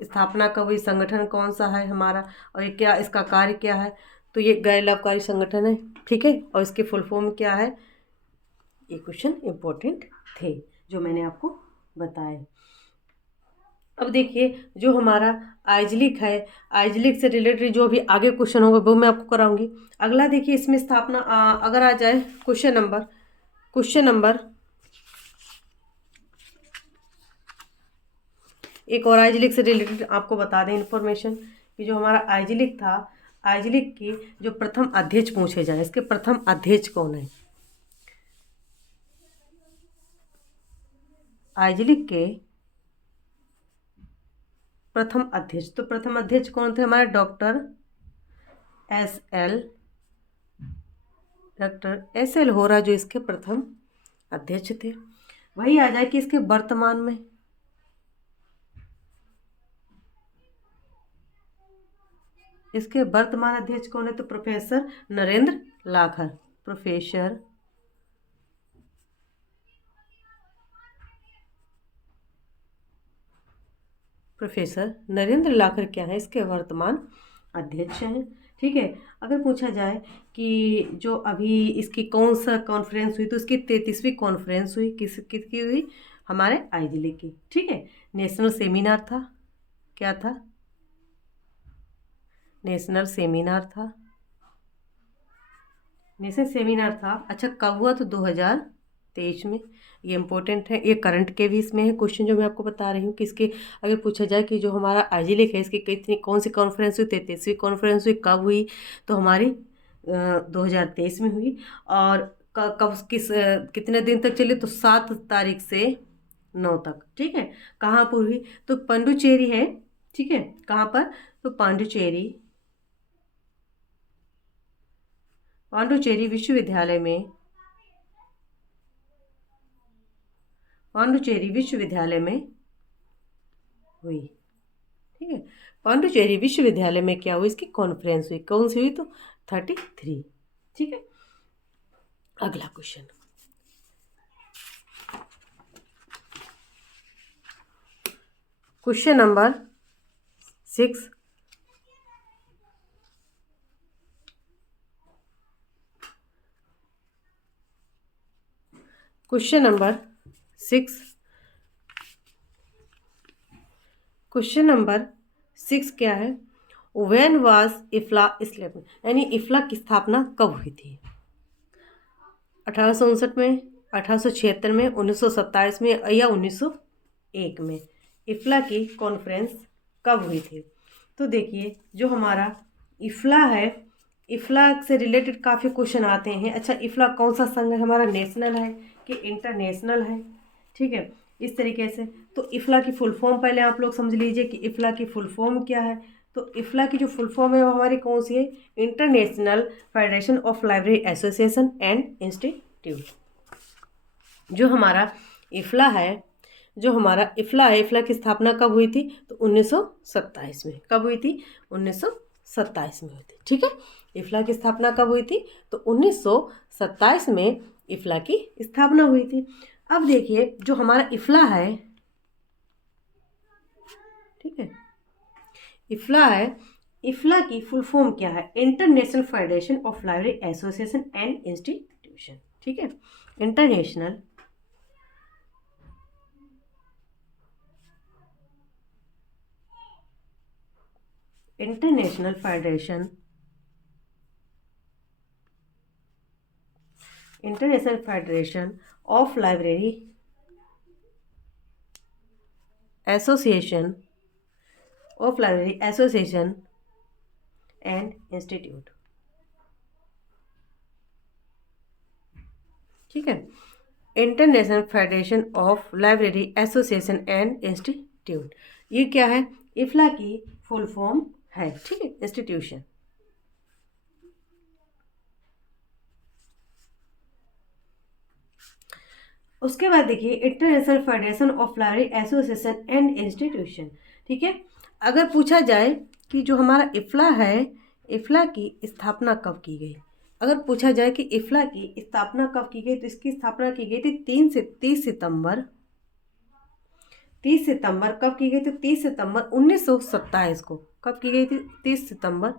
स्थापना कब हुई, संगठन कौन सा है हमारा, और ये क्या, इसका कार्य क्या है, तो ये गैर लाभकारी संगठन है। ठीक है, और इसकी फुल फॉर्म क्या है, ये क्वेश्चन इंपॉर्टेंट थे जो मैंने आपको बताए। अब देखिए, जो हमारा आइजिलिक है, आइजिलिक से रिलेटेड जो भी आगे क्वेश्चन होगा वो मैं आपको कराऊंगी। अगला देखिए, इसमें स्थापना अगर आ जाए क्वेश्चन नंबर एक और आइजिलिक से रिलेटेड आपको बता दें इन्फॉर्मेशन कि जो हमारा आइजिलिक था, आइजिलिक की जो प्रथम अध्यक्ष पूछे जाए, इसके प्रथम अध्यक्ष कौन है, आइजिलिक के प्रथम अध्यक्ष, तो प्रथम अध्यक्ष कौन थे हमारे, डॉक्टर एस एल होरा, जो इसके प्रथम अध्यक्ष थे। वही आ जाए कि इसके वर्तमान में अध्यक्ष कौन है, तो प्रोफेसर नरेंद्र लाखर। प्रोफेसर नरेंद्र लाखर क्या है, इसके वर्तमान अध्यक्ष हैं। ठीक है, अगर पूछा जाए कि जो अभी इसकी कौन सा कॉन्फ्रेंस हुई, तो इसकी 33वीं कॉन्फ्रेंस हुई, किसकी हुई, हमारे आइजिलिक की। ठीक है, नेशनल सेमिनार था, क्या था, नेशनल सेमिनार था, नेशनल सेमिनार था। अच्छा कब हुआ? तो 2023 में। ये इम्पोर्टेंट है, ये करंट के भी इसमें है क्वेश्चन जो मैं आपको बता रही हूँ कि इसके अगर पूछा जाए कि जो हमारा आईजीलिक है इसकी कितनी कौन सी कॉन्फ्रेंस हुई, 33वीं कॉन्फ्रेंस हुई, कब हुई? तो हमारी 2023 में हुई। और कब कितने दिन तक चली? तो 7 तारीख से 9 तक। ठीक है, कहाँ पर हुई? तो पंडुचेरी है। ठीक है, कहाँ पर? तो पांडुचेरी, पांडुचेरी विश्वविद्यालय में, पांडुचेरी विश्वविद्यालय में हुई। ठीक है, पांडुचेरी विश्वविद्यालय में क्या हुई? इसकी कॉन्फ्रेंस हुई। कौन सी हुई? तो 33। ठीक है, अगला question. Question number 6। Question number 6। Question number 6 क्या है? व्हेन वाज इफ्ला इस्लेम, यानी इफ्ला की स्थापना कब हुई थी? 1859 में, 1876 में, 1927 में या 1901 में? इफ्ला की कॉन्फ्रेंस कब हुई थी? तो देखिए जो हमारा इफ्ला है, इफ्ला से रिलेटेड काफ़ी क्वेश्चन आते हैं। अच्छा इफ्ला कौन सा संघ है? हमारा नेशनल है कि इंटरनेशनल है? ठीक है, इस तरीके से। तो इफ्ला की फुल फॉर्म पहले आप लोग समझ लीजिए कि इफ्ला की फुल फॉर्म क्या है। तो इफ्ला की जो फुल फॉर्म है वो हमारी कौन सी है? International federation of library association and institute. जो हमारा इफ्ला है, जो हमारा इफ्ला है, इफ्ला की स्थापना कब हुई थी? तो 1927 में। कब हुई थी? 1927 में हुई थी। ठीक है, इफ्ला की स्थापना कब हुई थी? तो 1927 में इफ्ला की स्थापना हुई थी। अब देखिए जो हमारा इफ्ला है, ठीक है, इफ्ला है, इफ्ला की फुल फॉर्म क्या है? International federation of library association and institution. ठीक है, international international federation, international federation of library association, of library association and institute. ठीक है, international federation of library association and institute, ये क्या है? इफ्ला की फुल फॉर्म है। ठीक है, इंस्टीट्यूशन। उसके बाद देखिए international federation of library association and institution. ठीक है, अगर पूछा जाए कि जो हमारा इफ्ला है, इफ्ला की स्थापना कब की गई? अगर पूछा जाए कि इफ्ला की स्थापना कब की गई, तो इसकी स्थापना की गई थी 30 सितंबर। 30 सितंबर कब की गई थी? 30 सितंबर 1927 को। कब की गई थी? 30 सितंबर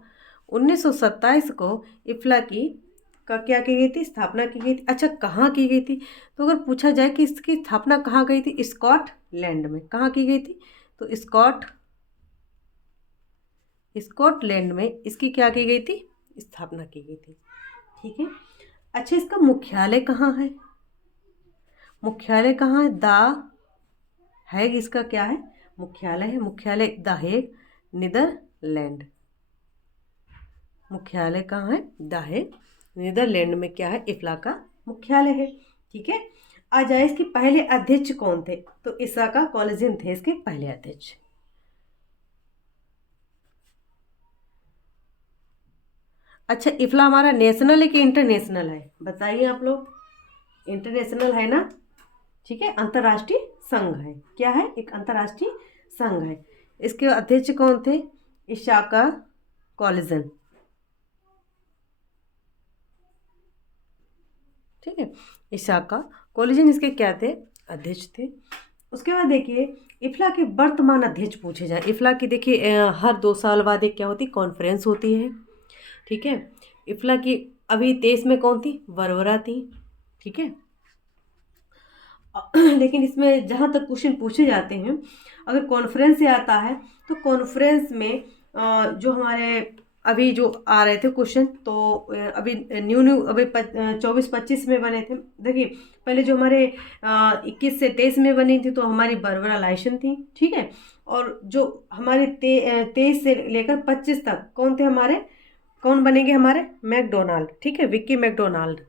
1927 को इफ्ला की का क्या की गई थी? स्थापना की गई थी। अच्छा कहाँ की गई थी? तो अगर पूछा जाए कि इसकी स्थापना कहाँ गई थी? स्कॉटलैंड में। कहाँ की गई थी? तो स्कॉटलैंड में इसकी क्या की गई थी? स्थापना की गई थी। ठीक है, अच्छा इसका मुख्यालय कहाँ है? मुख्यालय कहाँ है? द हैग इसका क्या है? मुख्यालय है। मुख्यालय द हेग, नीदरलैंड। मुख्यालय कहाँ है? द हेग, नीदरलैंड में क्या है? इफ्ला का मुख्यालय है। ठीक है, आ जाए इसके पहले अध्यक्ष कौन थे? तो इसाका कॉलेजियन थे इसके पहले अध्यक्ष। अच्छा इफ्ला हमारा नेशनल है कि इंटरनेशनल है? बताइए आप लोग। इंटरनेशनल है ना? ठीक है, अंतर्राष्ट्रीय संघ है। क्या है? एक अंतर्राष्ट्रीय संघ है। इसके अध्यक्ष कौन थे? इशाका कॉलेजन। ठीक है, इशाका कॉलेजन इसके क्या थे? अध्यक्ष थे। उसके बाद देखिए इफ्ला के वर्तमान अध्यक्ष पूछे जाए। इफ्ला की देखिए हर 2 साल बाद एक क्या होती? कॉन्फ्रेंस होती है। ठीक है, इफ्ला की अभी 23 में कौन थी? बरबरा थी। ठीक है, लेकिन इसमें जहाँ तक क्वेश्चन पूछे जाते हैं, अगर कॉन्फ्रेंस से आता है तो कॉन्फ्रेंस में जो हमारे अभी जो आ रहे थे क्वेश्चन, तो अभी न्यू न्यू अभी 24-25 में बने थे। देखिए पहले जो हमारे 21 से 23 में बनी थी, तो हमारी बर्बरा लाइसन थी, ठीक है। और जो हमारे 23 से लेकर 25 तक कौन थे हमारे, कौन बनेंगे हमारे, मैकडोनाल्ड, ठीक है, विक्की मैकडोनाल्ड।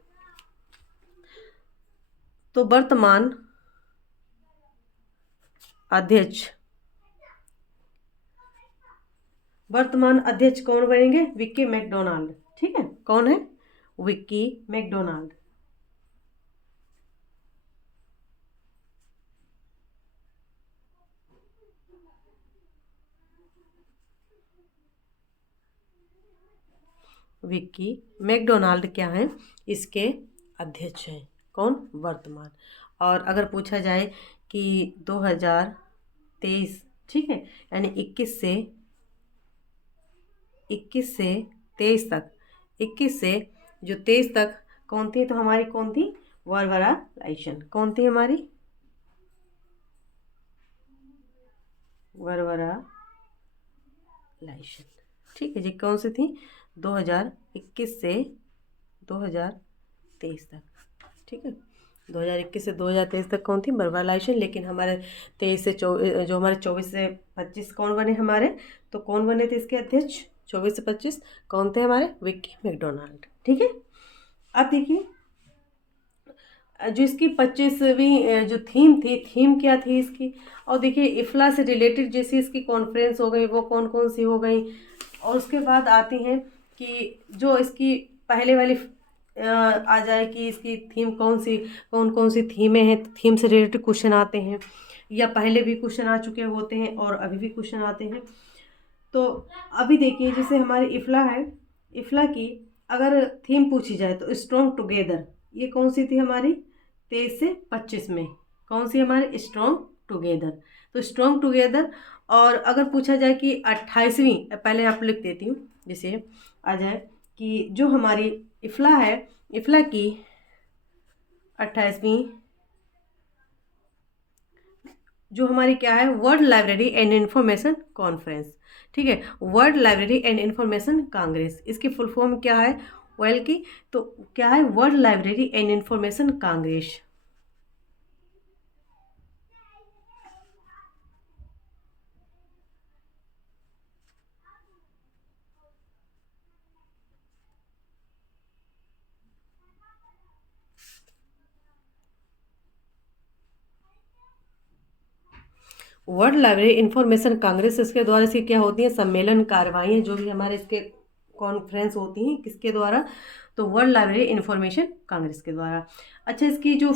तो अध्यक्ष वर्तमान अध्यक्ष कौन बनेंगे, विक्की मैकडोनाल्ड, ठीक है। कौन है, विक्की मैकडोनाल्ड। विक्की मैकडोनाल्ड क्या है, इसके अध्यक्ष हैं, कौन, वर्तमान। और अगर पूछा जाए कि 2023, ठीक है, यानी 21 से 23 तक, 21 से जो 23 तक कौन थी, तो हमारी कौन थी, बारबरा लाइसन। कौन थी हमारी, बारबरा लाइसन, ठीक है जी। कौन सी थी, 2021 से 2023 तक, ठीक है। 2021 से 2023 तक कौन थी, बारबरा लाइसन। लेकिन हमारे 23 से जो हमारे 24 से 25 कौन बने हमारे, तो कौन बने थे इसके अध्यक्ष, 24 से 25 कौन थे हमारे, विक्की मैकडोनाल्ड, ठीक है। अब देखिए जो इसकी 25वीं जो थीम थी, थीम क्या थी इसकी, और देखिए इफ्ला से रिलेटेड जैसी इसकी कॉन्फ्रेंस हो गई, वो कौन कौन सी हो गई। और उसके बाद आती हैं कि जो इसकी पहले वाली आ जाए कि इसकी थीम कौन कौन सी थीमें हैं, थीम से रिलेटेड क्वेश्चन आते हैं, या पहले भी क्वेश्चन आ चुके होते हैं और अभी भी क्वेश्चन आते हैं। तो अभी देखिए जैसे हमारी इफ्ला है, इफ्ला की अगर थीम पूछी जाए तो स्ट्रॉन्ग टुगेदर, ये कौन सी थी हमारी, 23 से 25 में, कौन सी हमारी, स्ट्रॉन्ग टुगेदर। तो स्ट्रॉन्ग टुगेदर। और अगर पूछा जाए कि 28वीं, पहले आप लिख देती हूँ जैसे आ जाए कि जो हमारी इफ्ला है, इफ्ला की 28वीं जो हमारी क्या है, world library and information conference, ठीक है, world library and information Congress, इसकी फुल फॉर्म क्या है, वर्ल्ड की, तो क्या है, world library and information Congress. World library information Congress, इसके द्वारा इसकी क्या होती है, सम्मेलन, कार्रवाई, जो भी हमारे इसके कॉन्फ्रेंस होती हैं, किसके द्वारा, तो वर्ल्ड लाइब्रेरी इंफॉर्मेशन कांग्रेस के द्वारा। अच्छा, इसकी जो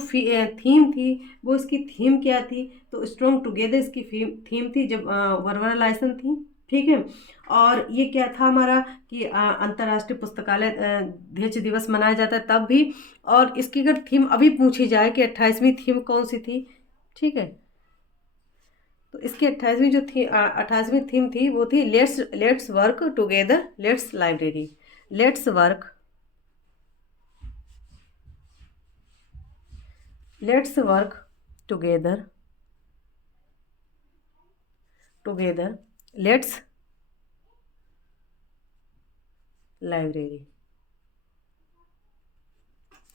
थीम थी, वो इसकी थीम क्या थी, तो स्ट्रॉन्ग टुगेदर इसकी थीम थी, जब बारबरा लाइसन थी, ठीक है। और ये क्या था हमारा कि अंतर्राष्ट्रीय पुस्तकालय अध्यक्ष दिवस मनाया जाता है तब भी। और इसकी अगर थीम अभी पूछी जाए कि 28वीं थीम कौन सी थी, ठीक है, तो इसकी 28वीं थीम थी, वो थी let's work together, let's library, let's work together, let's library,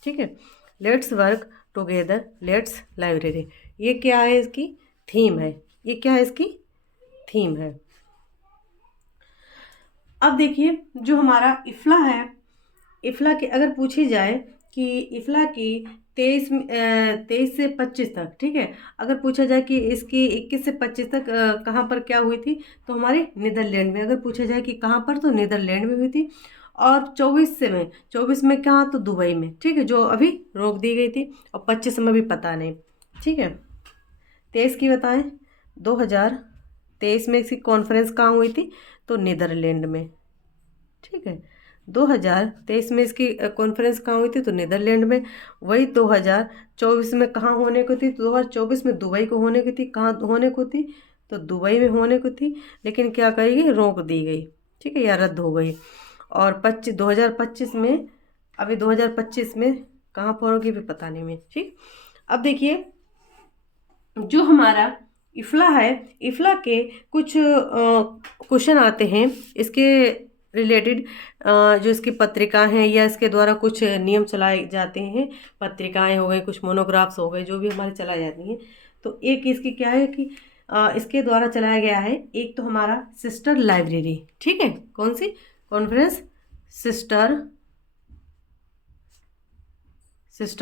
ठीक है, let's work together, let's library. ये क्या है, इसकी थीम है, ये क्या है, इसकी थीम है। अब देखिए जो हमारा इफ्ला है, इफ्ला की अगर पूछी जाए कि इफ्ला की 23 से 25 तक, ठीक है, अगर पूछा जाए कि इसकी 21 से 25 तक कहाँ पर क्या हुई थी, तो हमारे नीदरलैंड में। अगर पूछा जाए कि कहाँ पर, तो नीदरलैंड में हुई थी। और 24 में कहाँ, तो दुबई में, ठीक है, जो अभी रोक दी गई थी। और 25 में भी पता नहीं, ठीक है। 23 की बताएं, 2023 में इसकी कॉन्फ्रेंस कहाँ हुई थी, तो नीदरलैंड में, ठीक है। 2023 में इसकी कॉन्फ्रेंस कहाँ हुई थी, तो नीदरलैंड में। वही 2024 में कहाँ होने को थी, तो 2024 में दुबई को होने की थी। कहाँ होने को थी, तो दुबई में होने को थी, लेकिन क्या कही गई, रोक दी गई, ठीक है, या रद्द हो गई। और 2025 में, अभी 2025 में कहाँ पर होगी भी पता नहीं मैं, ठीक। अब देखिए जो हमारा इफ्ला है, इफ्ला के कुछ क्वेश्चन आते हैं इसके रिलेटेड जो इसकी पत्रिका हैं या इसके द्वारा कुछ नियम चलाए जाते हैं, पत्रिकाएं हो गई, कुछ मोनोग्राफ्स हो गए, जो भी हमारे चलाई जाती हैं। तो एक इसकी क्या है कि इसके द्वारा चलाया गया है, एक तो हमारा सिस्टर लाइब्रेरी, ठीक है, कौन सी कॉन्फ्रेंस, सिस्टर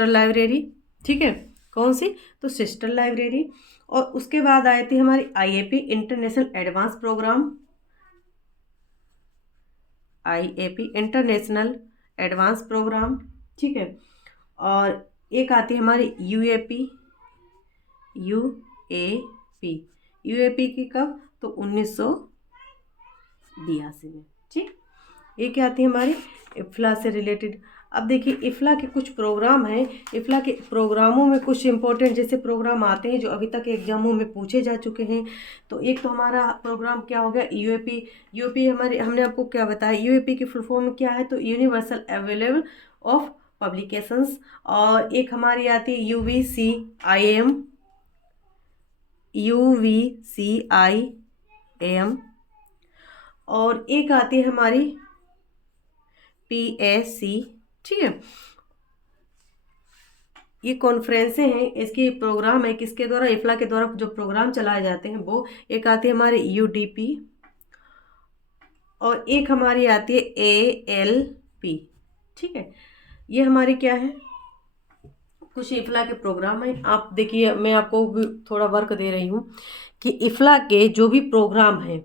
लाइब्रेरी, ठीक है, कौन सी, तो सिस्टर लाइब्रेरी। और उसके बाद आई थी हमारी IAP international advance programme, IAP international advance programme, ठीक है। और एक आती है हमारी यूएपी, यूएपी की कब, तो 1982 में, ठीक। ये क्या आती है हमारी इफ्ला से रिलेटेड। अब देखिए इफ्ला के कुछ प्रोग्राम हैं, इफ्ला के प्रोग्रामों में कुछ इंपॉर्टेंट जैसे प्रोग्राम आते हैं जो अभी तक एग्जामों में पूछे जा चुके हैं। तो एक तो हमारा प्रोग्राम क्या हो गया, यूएपी हमारे, हमने आपको क्या बताया, यूएपी की फुल फॉर्म क्या है, तो यूनिवर्सल अवेलेबल ऑफ पब्लिकेशंस। और एक हमारी आती है यूवीसीआईएम, और एक आती है हमारी पीएससी, ठीक है। ये कॉन्फ्रेंसें हैं, इसके प्रोग्राम है किसके द्वारा, इफ्ला के द्वारा जो प्रोग्राम चलाए जाते हैं वो। एक आती है हमारी यूडीपी, और एक हमारी आती है एएलपी, ठीक है। ये हमारी क्या है, कुछ इफ्ला के प्रोग्राम है। आप देखिए मैं आपको भी थोड़ा वर्क दे रही हूँ कि इफ्ला के जो भी प्रोग्राम हैं,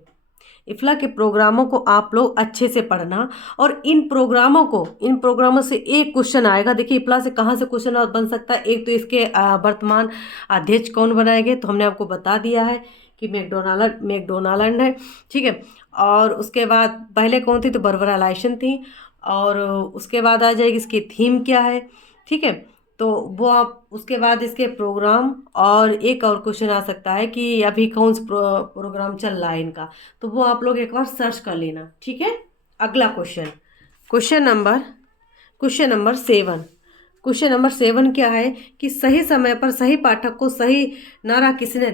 इफ्ला के प्रोग्रामों को आप लोग अच्छे से पढ़ना, और इन प्रोग्रामों से एक क्वेश्चन आएगा। देखिए इफ्ला से कहाँ से क्वेश्चन बन सकता है, एक तो इसके वर्तमान अध्यक्ष कौन बनाएंगे, तो हमने आपको बता दिया है कि मैकडोनाल्ड है, ठीक है। और उसके बाद पहले कौन थी, तो बर्बरा लाइसन थी। और उसके बाद आ जाएगी इसकी थीम क्या है, ठीक है। तो वो आप उसके बाद इसके प्रोग्राम, और एक और क्वेश्चन आ सकता है कि अभी कौन सा प्रोग्राम चल रहा है इनका, तो वो आप लोग एक बार सर्च कर लेना, ठीक है। अगला क्वेश्चन नंबर 7। क्वेश्चन नंबर 7 क्या है कि सही समय पर सही पाठक को सही नारा किसने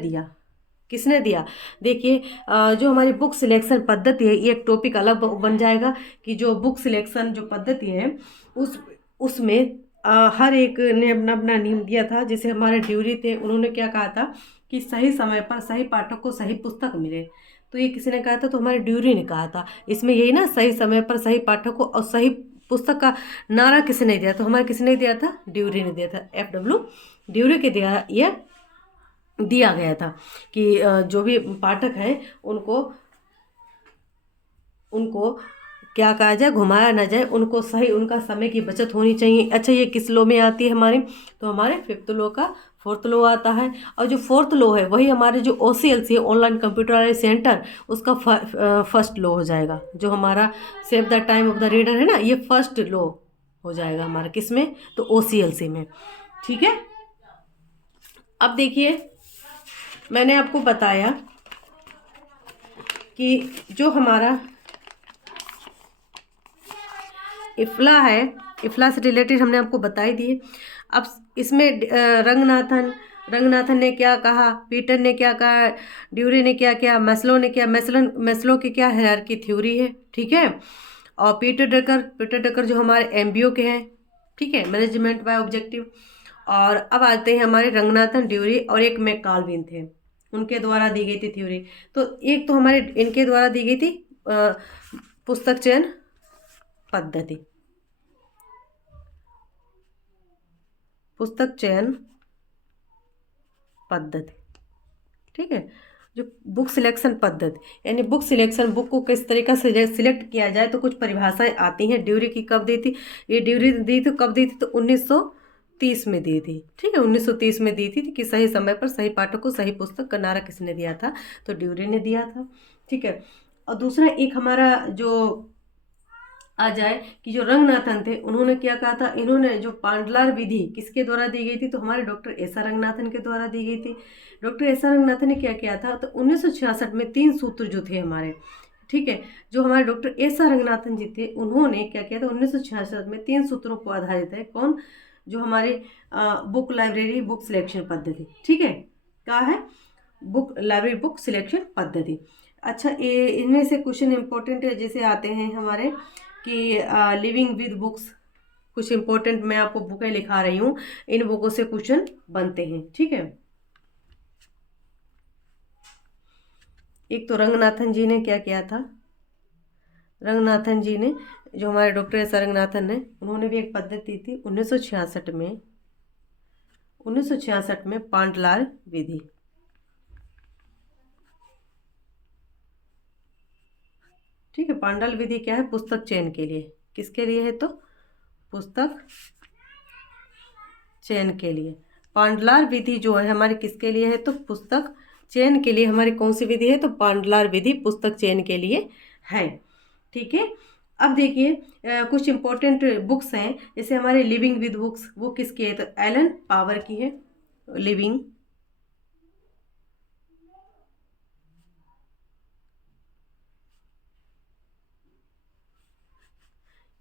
दिया। देखिए जो हमारी बुक सिलेक्शन पद्धति है, ये एक टॉपिक अलग बन जाएगा कि जो बुक सिलेक्शन जो पद्धति है उसमें हर एक ने अपना अपना नियम दिया था। जैसे हमारे ड्यूरी थे, उन्होंने क्या कहा था कि सही समय पर सही पाठक को सही पुस्तक मिले, तो ये किसी ने कहा था, तो हमारे ड्यूरी ने कहा था। इसमें यही ना, सही समय पर सही पाठक को और सही पुस्तक का नारा किसने दिया, तो हमारे किसने दिया था, ड्यूरी ने दिया था, FW ड्यूरी के दिया, ये दिया गया था कि जो भी पाठक हैं उनको क्या कहा जाए, घुमाया ना जाए, उनको सही उनका समय की बचत होनी चाहिए। अच्छा ये किस लो में आती है हमारे, तो हमारे 5th लो का 4th लो आता है। और जो 4th लो है वही हमारे जो OCLC ऑनलाइन कंप्यूटराइज सेंटर, उसका फर्स्ट लो हो जाएगा। जो हमारा save the time of the reader है ना, ये फर्स्ट लो हो जाएगा हमारा किसमें, तो OCLC में, ठीक है। अब देखिए मैंने आपको बताया कि जो हमारा इफ्ला है, इफ्ला से रिलेटेड हमने आपको बता ही दिए। अब इसमें रंगनाथन ने क्या कहा, पीटर ने क्या कहा, ड्यूरी ने क्या किया, मैस्लो की क्या हायरार्की थ्योरी है, ठीक है। और पीटर डकर जो हमारे MBO के हैं, ठीक है, मैनेजमेंट बाय ऑब्जेक्टिव। और अब आते हैं हमारे रंगनाथन, ड्यूरी और एक मैककाल्विन थे, उनके द्वारा दी गई थी थ्योरी। तो एक तो हमारे इनके द्वारा दी गई थी पुस्तक चयन पद्धति, ठीक है। जो बुक सिलेक्शन पद्धति, यानी बुक सिलेक्शन, बुक को किस तरीका से सिलेक्ट किया जाए, तो कुछ परिभाषाएं आती हैं। ड्यूरी की कब दी थी, ये ड्यूरी दी थी कब दी थी, तो 1930 में दी थी, ठीक है, 1930 में दी थी कि सही समय पर सही पाठक को सही पुस्तक का नारा किसने दिया था, तो ड्यूरी ने दिया था, ठीक है। और दूसरा एक हमारा जो आ जाए कि जो रंगनाथन थे, उन्होंने क्या कहा था, इन्होंने जो पांडलार विधि किसके द्वारा दी गई थी, तो हमारे डॉक्टर एस आर रंगनाथन के द्वारा दी गई थी। डॉक्टर एस आर रंगनाथन ने क्या किया था, तो 1966 में 3 सूत्र जो थे हमारे, ठीक है, जो हमारे डॉक्टर एस आर रंगनाथन जी थे, उन्होंने क्या किया था, 1966 में 3 सूत्रों पर आधारित है, कौन, जो हमारे बुक लाइब्रेरी बुक सिलेक्शन पद्धति, ठीक है, क्या है, बुक लाइब्रेरी बुक सिलेक्शन पद्धति। अच्छा, ये इनमें से क्वेश्चन इंपॉर्टेंट है जैसे आते हैं हमारे कि लिविंग विद बुक्स, कुछ इंपॉर्टेंट मैं आपको बुकें लिखा रही हूँ, इन बुकों से क्वेश्चन बनते हैं, ठीक है। एक तो रंगनाथन जी ने क्या किया था, रंगनाथन जी ने, जो हमारे डॉक्टर एस रंगनाथन ने, उन्होंने भी एक पद्धति थी 1966 में, 1966 में पांडलार विधि, ठीक है। पांडाल विधि क्या है, पुस्तक चयन के लिए, किसके लिए है, तो पुस्तक चयन के लिए। पांडलार विधि जो है हमारी किसके लिए है, तो पुस्तक चयन के लिए। हमारी कौन सी विधि है, तो पांडलार विधि पुस्तक चयन के लिए है, ठीक है। अब देखिए कुछ इंपॉर्टेंट बुक्स हैं, जैसे हमारे लिविंग विद बुक्स, वो किसकी है, तो एलन पावर की है, लिविंग।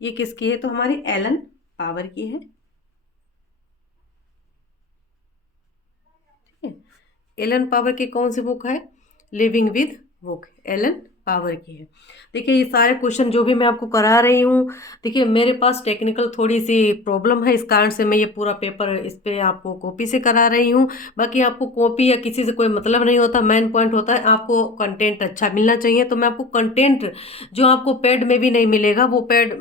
ये किसकी है, तो हमारी एलन पावर की है, ठीक है। एलन पावर की कौन सी बुक है, living with book, Allen Power की है। देखिए ये सारे क्वेश्चन जो भी मैं आपको करा रही हूँ, देखिए मेरे पास टेक्निकल थोड़ी सी प्रॉब्लम है, इस कारण से मैं ये पूरा पेपर इस पे आपको कॉपी से करा रही हूँ। बाकी आपको कॉपी या किसी से कोई मतलब नहीं होता, मेन पॉइंट होता है आपको कंटेंट अच्छा मिलना चाहिए। तो मैं आपको कंटेंट जो आपको पेड में भी नहीं मिलेगा, वो पेड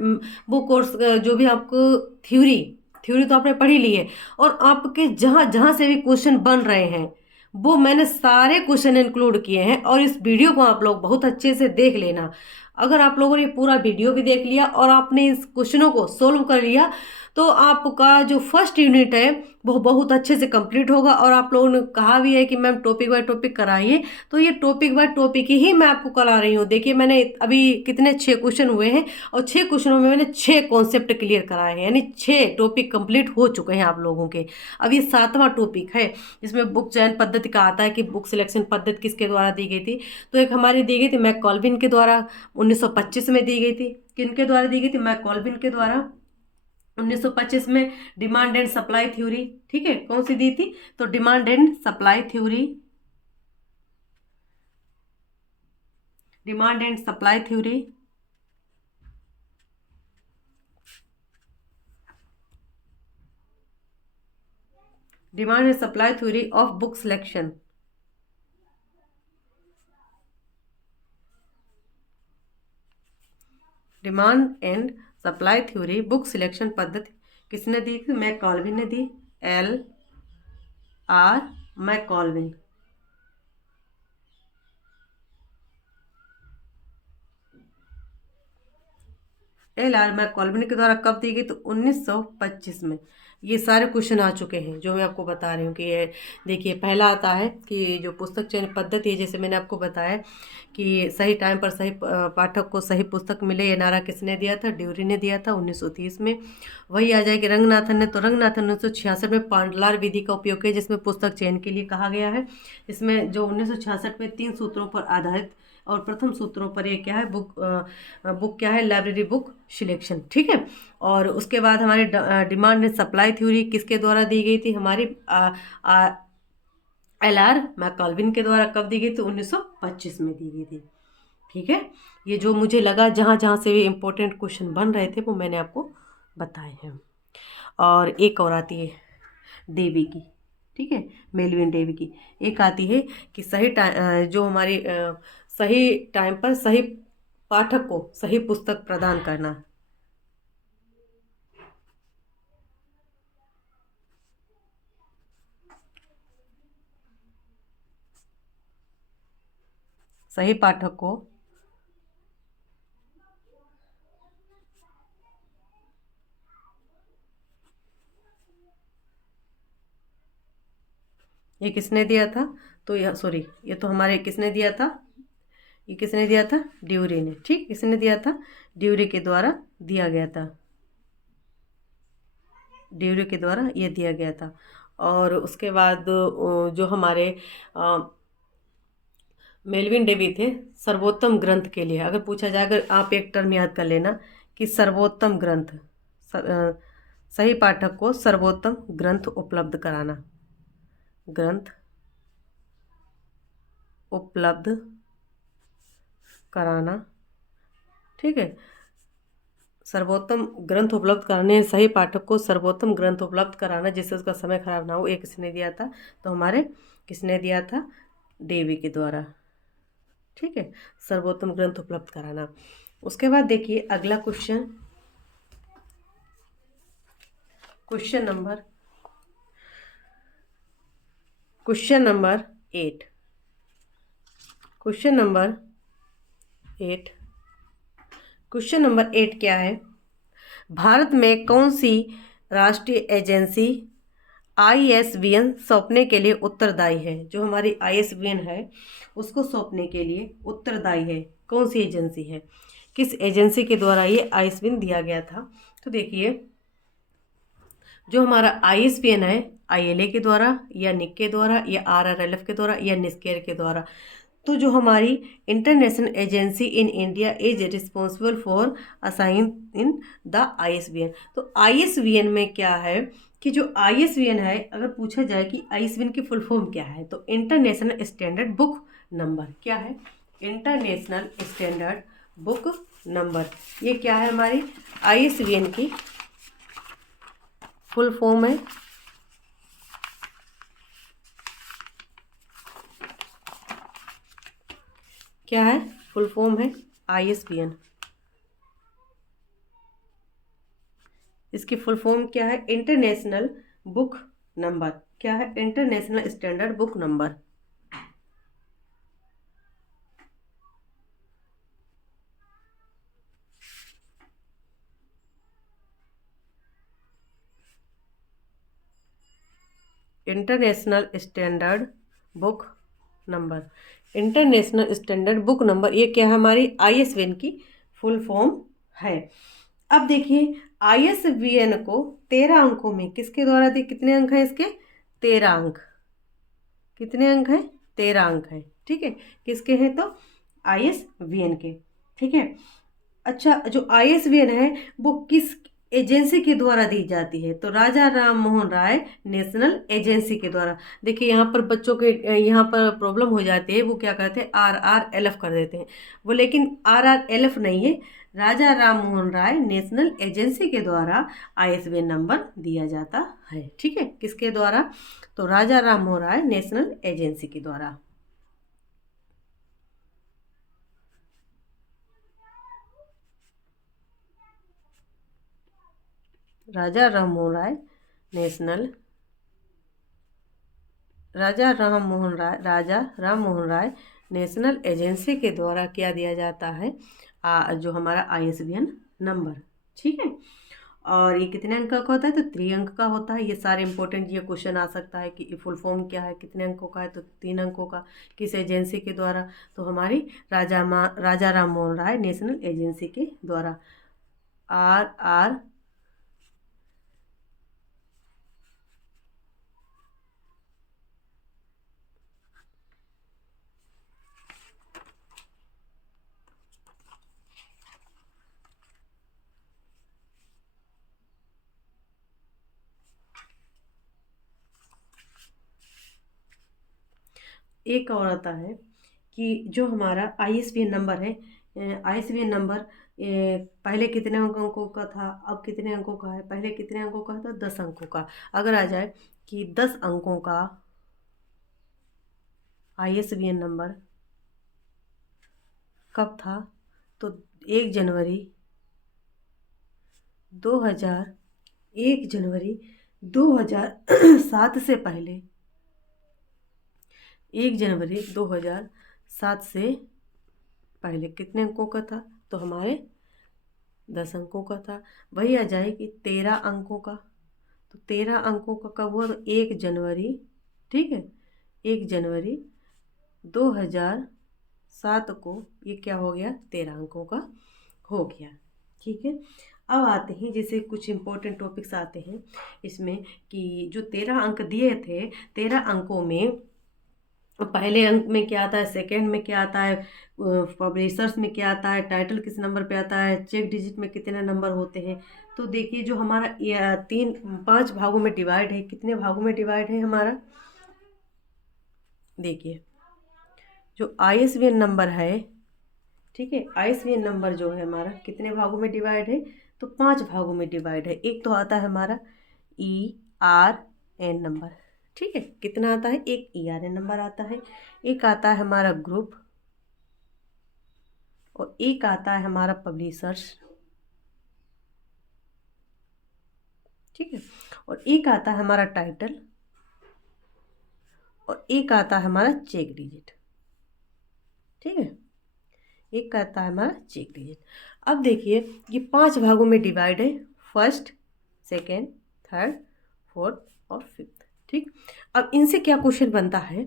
वो कोर्स जो भी आपको थ्योरी थ्योरी तो आपने पढ़ी ली है, और आपके जहाँ जहाँ से भी क्वेश्चन बन रहे हैं वो मैंने सारे क्वेश्चन इंक्लूड किए हैं। और इस वीडियो को आप लोग बहुत अच्छे से देख लेना। अगर आप लोगों ने पूरा वीडियो भी देख लिया और आपने इस क्वेश्चनों को सोल्व कर लिया, तो आपका जो फर्स्ट यूनिट है वो बहुत अच्छे से कंप्लीट होगा। और आप लोगों ने कहा भी है कि मैम टॉपिक बाय टॉपिक कराइए, तो ये टॉपिक बाय टॉपिक ही मैं आपको करा रही हूँ। देखिए मैंने अभी कितने 6 क्वेश्चन हुए हैं, और 6 क्वेश्चनों में मैंने 6 कॉन्सेप्ट क्लियर कराए हैं, यानी 6 टॉपिक कंप्लीट हो चुके हैं आप लोगों के। अब ये 7वां टॉपिक है, जिसमें बुक चयन पद्धति का आता है कि बुक सिलेक्शन पद्धति किसके द्वारा दी गई थी। तो एक हमारी दी गई थी मैकॉल्विन के द्वारा, 1925 में दी गई थी। किनके द्वारा दी गई थी, मैकॉल्विन के द्वारा, 1925 में। डिमांड एंड सप्लाई थ्योरी, ठीक है, कौन सी दी थी, तो demand and supply theory, demand and supply theory. Demand and supply theory of book selection, demand and supply theory book selection पद्धति किसने दी थी, मैकॉल्विन ने दी, एल आर मैकॉल्विन। एल आर मैकॉल्विन के द्वारा कब दी गई, तो 1925 में। ये सारे क्वेश्चन आ चुके हैं जो मैं आपको बता रही हूँ कि ये देखिए पहला आता है कि जो पुस्तक चयन पद्धति है, जैसे मैंने आपको बताया कि सही टाइम पर सही पाठक को सही पुस्तक मिले, ये नारा किसने दिया था, ड्यूरी ने दिया था 1930 में। वही आ जाएगी रंगनाथन ने, तो रंगनाथन 1966 में पांडलार विधि का उपयोग किया, जिसमें पुस्तक चयन के लिए कहा गया है। इसमें जो 1966 में 3 सूत्रों पर आधारित, और प्रथम सूत्रों पर ये क्या है, बुक क्या है, लाइब्रेरी बुक सिलेक्शन, ठीक है। और उसके बाद हमारी डिमांड एंड सप्लाई थ्योरी किसके द्वारा दी गई थी, हमारी एल आर मैकॉल्विन के द्वारा कब दी गई थी, 1925 में दी गई थी, ठीक है। ये जो मुझे लगा जहाँ जहाँ से भी इम्पोर्टेंट क्वेश्चन बन रहे थे वो मैंने आपको बताए हैं। और एक और आती है डेवी की, ठीक है, मेलविन डेवी की। एक आती है कि सही टाइम, जो हमारी सही टाइम पर सही पाठक को सही पुस्तक प्रदान करना, सही पाठक को ये किसने दिया था, तो यह सॉरी, ये तो हमारे किसने दिया था, ये किसने दिया था, ड्यूरी ने, ठीक, किसने दिया था, ड्यूरी के द्वारा दिया गया था, ड्यूरी के द्वारा ये दिया गया था। और उसके बाद जो हमारे मेलविन डेवी थे, सर्वोत्तम ग्रंथ के लिए अगर पूछा जाए, अगर आप एक टर्म याद कर लेना कि सर्वोत्तम ग्रंथ, सही पाठक को सर्वोत्तम ग्रंथ उपलब्ध कराना, ग्रंथ उपलब्ध कराना, ठीक है। सर्वोत्तम ग्रंथ उपलब्ध कराने, सही पाठक को सर्वोत्तम ग्रंथ उपलब्ध कराना जिससे उसका समय खराब ना हो, ये किसने दिया था? तो हमारे किसने दिया था? देवी के द्वारा, ठीक है। सर्वोत्तम ग्रंथ उपलब्ध कराना। उसके बाद देखिए अगला question, question number 8। Question number 8, question number 8 क्या है? भारत में कौन सी राष्ट्रीय एजेंसी ISBN सौंपने के लिए उत्तरदायी है? जो हमारी ISBN है उसको सौंपने के लिए उत्तरदायी है, कौन सी एजेंसी है? किस एजेंसी के द्वारा ये ISBN दिया गया था? तो देखिए जो हमारा ISBN है, ILA के द्वारा या निक के द्वारा या RRLF के द्वारा या निस्केर के द्वारा। तो जो हमारी international agency in India is responsible for assign in the ISBN। तो ISBN में क्या है कि जो ISBN है, अगर पूछा जाए कि ISBN की फुल फॉर्म क्या है, तो इंटरनेशनल स्टैंडर्ड बुक नंबर। क्या है? International standard book number. ये क्या है? हमारी ISBN की फुल फॉर्म है। क्या है? फुल फॉर्म है ISBN। इसकी फुल फॉर्म क्या है? International book number. क्या है? International standard book number. International standard book number, international standard book number, ये क्या है? हमारी ISBN की फुल फॉर्म है। अब देखिए ISBN को 13 अंकों में किसके द्वारा दी? कितने अंक हैं इसके? 13 अंक। कितने अंक हैं? 13 अंक हैं, ठीक है। किसके हैं? तो ISBN के, ठीक है। अच्छा, जो ISBN है वो किस एजेंसी के द्वारा दी जाती है? तो राजा राम मोहन राय नेशनल एजेंसी के द्वारा। देखिए यहाँ पर बच्चों के यहाँ पर प्रॉब्लम हो जाती है, वो क्या कहते हैं? RRLF कर देते हैं वो, लेकिन RRLF नहीं है, राजा राम मोहन राय नेशनल एजेंसी के द्वारा ISBN नंबर दिया जाता है, ठीक है। किसके द्वारा? तो राजा राम मोहन राय नेशनल एजेंसी के द्वारा। राजा राम मोहन राय नेशनल, राजा राम मोहन राय नेशनल एजेंसी के द्वारा क्या दिया जाता है? जो हमारा ISBN नंबर, ठीक है। और ये कितने अंक का होता है? तो 3 अंक का होता है। ये सारे इंपॉर्टेंट ये क्वेश्चन आ सकता है कि फुल फॉर्म क्या है, कितने अंकों का है? तो 3 अंकों का। किस एजेंसी के द्वारा? तो हमारी राजा राम मोहन राय नेशनल एजेंसी के द्वारा। RR एक और आता है कि जो हमारा ISBN नंबर है, ISBN नंबर पहले कितने अंकों का था, अब कितने अंकों का है? पहले कितने अंकों का था? 10 अंकों का। अगर आ जाए कि 10 अंकों का ISBN नंबर कब था? तो 1 जनवरी 2000, 1 जनवरी 2007 से पहले, 1 जनवरी 2007 से पहले कितने अंकों का था? तो हमारे 10 अंकों का था। वही आ जाए कि 13 अंकों का, तो 13 अंकों का कब हुआ? तो 1 जनवरी, ठीक है, 1 जनवरी 2007 को ये क्या हो गया? 13 अंकों का हो गया, ठीक है। अब आते हैं जैसे कुछ इंपॉर्टेंट टॉपिक्स आते हैं इसमें कि जो 13 अंक दिए थे, 13 अंकों में पहले अंक में क्या आता है, सेकंड में क्या आता है, पब्लिशर्स में क्या आता है, टाइटल किस नंबर पे आता है, चेक डिजिट में कितने नंबर होते हैं। तो देखिए जो हमारा ये 5 भागों में डिवाइड है। कितने भागों में डिवाइड है हमारा? देखिए जो ISBN नंबर है ठीक है। आईएसबीएन नंबर जो है हमारा कितने भागों में डिवाइड है, तो 5 भागों में डिवाइड है। एक तो आता है हमारा ERN नंबर, ठीक है। कितना आता है, एक ERN नंबर आता है। एक आता है हमारा ग्रुप, और एक आता है हमारा पब्लिशर्स, ठीक है। और एक आता है हमारा टाइटल, और एक आता है हमारा चेक डिजिट, ठीक है। एक आता है हमारा चेक डिजिट। अब देखिए ये 5 भागों में डिवाइड है, फर्स्ट, सेकेंड, थर्ड, फोर्थ और फिफ्थ, ठीक। अब इनसे क्या क्वेश्चन बनता है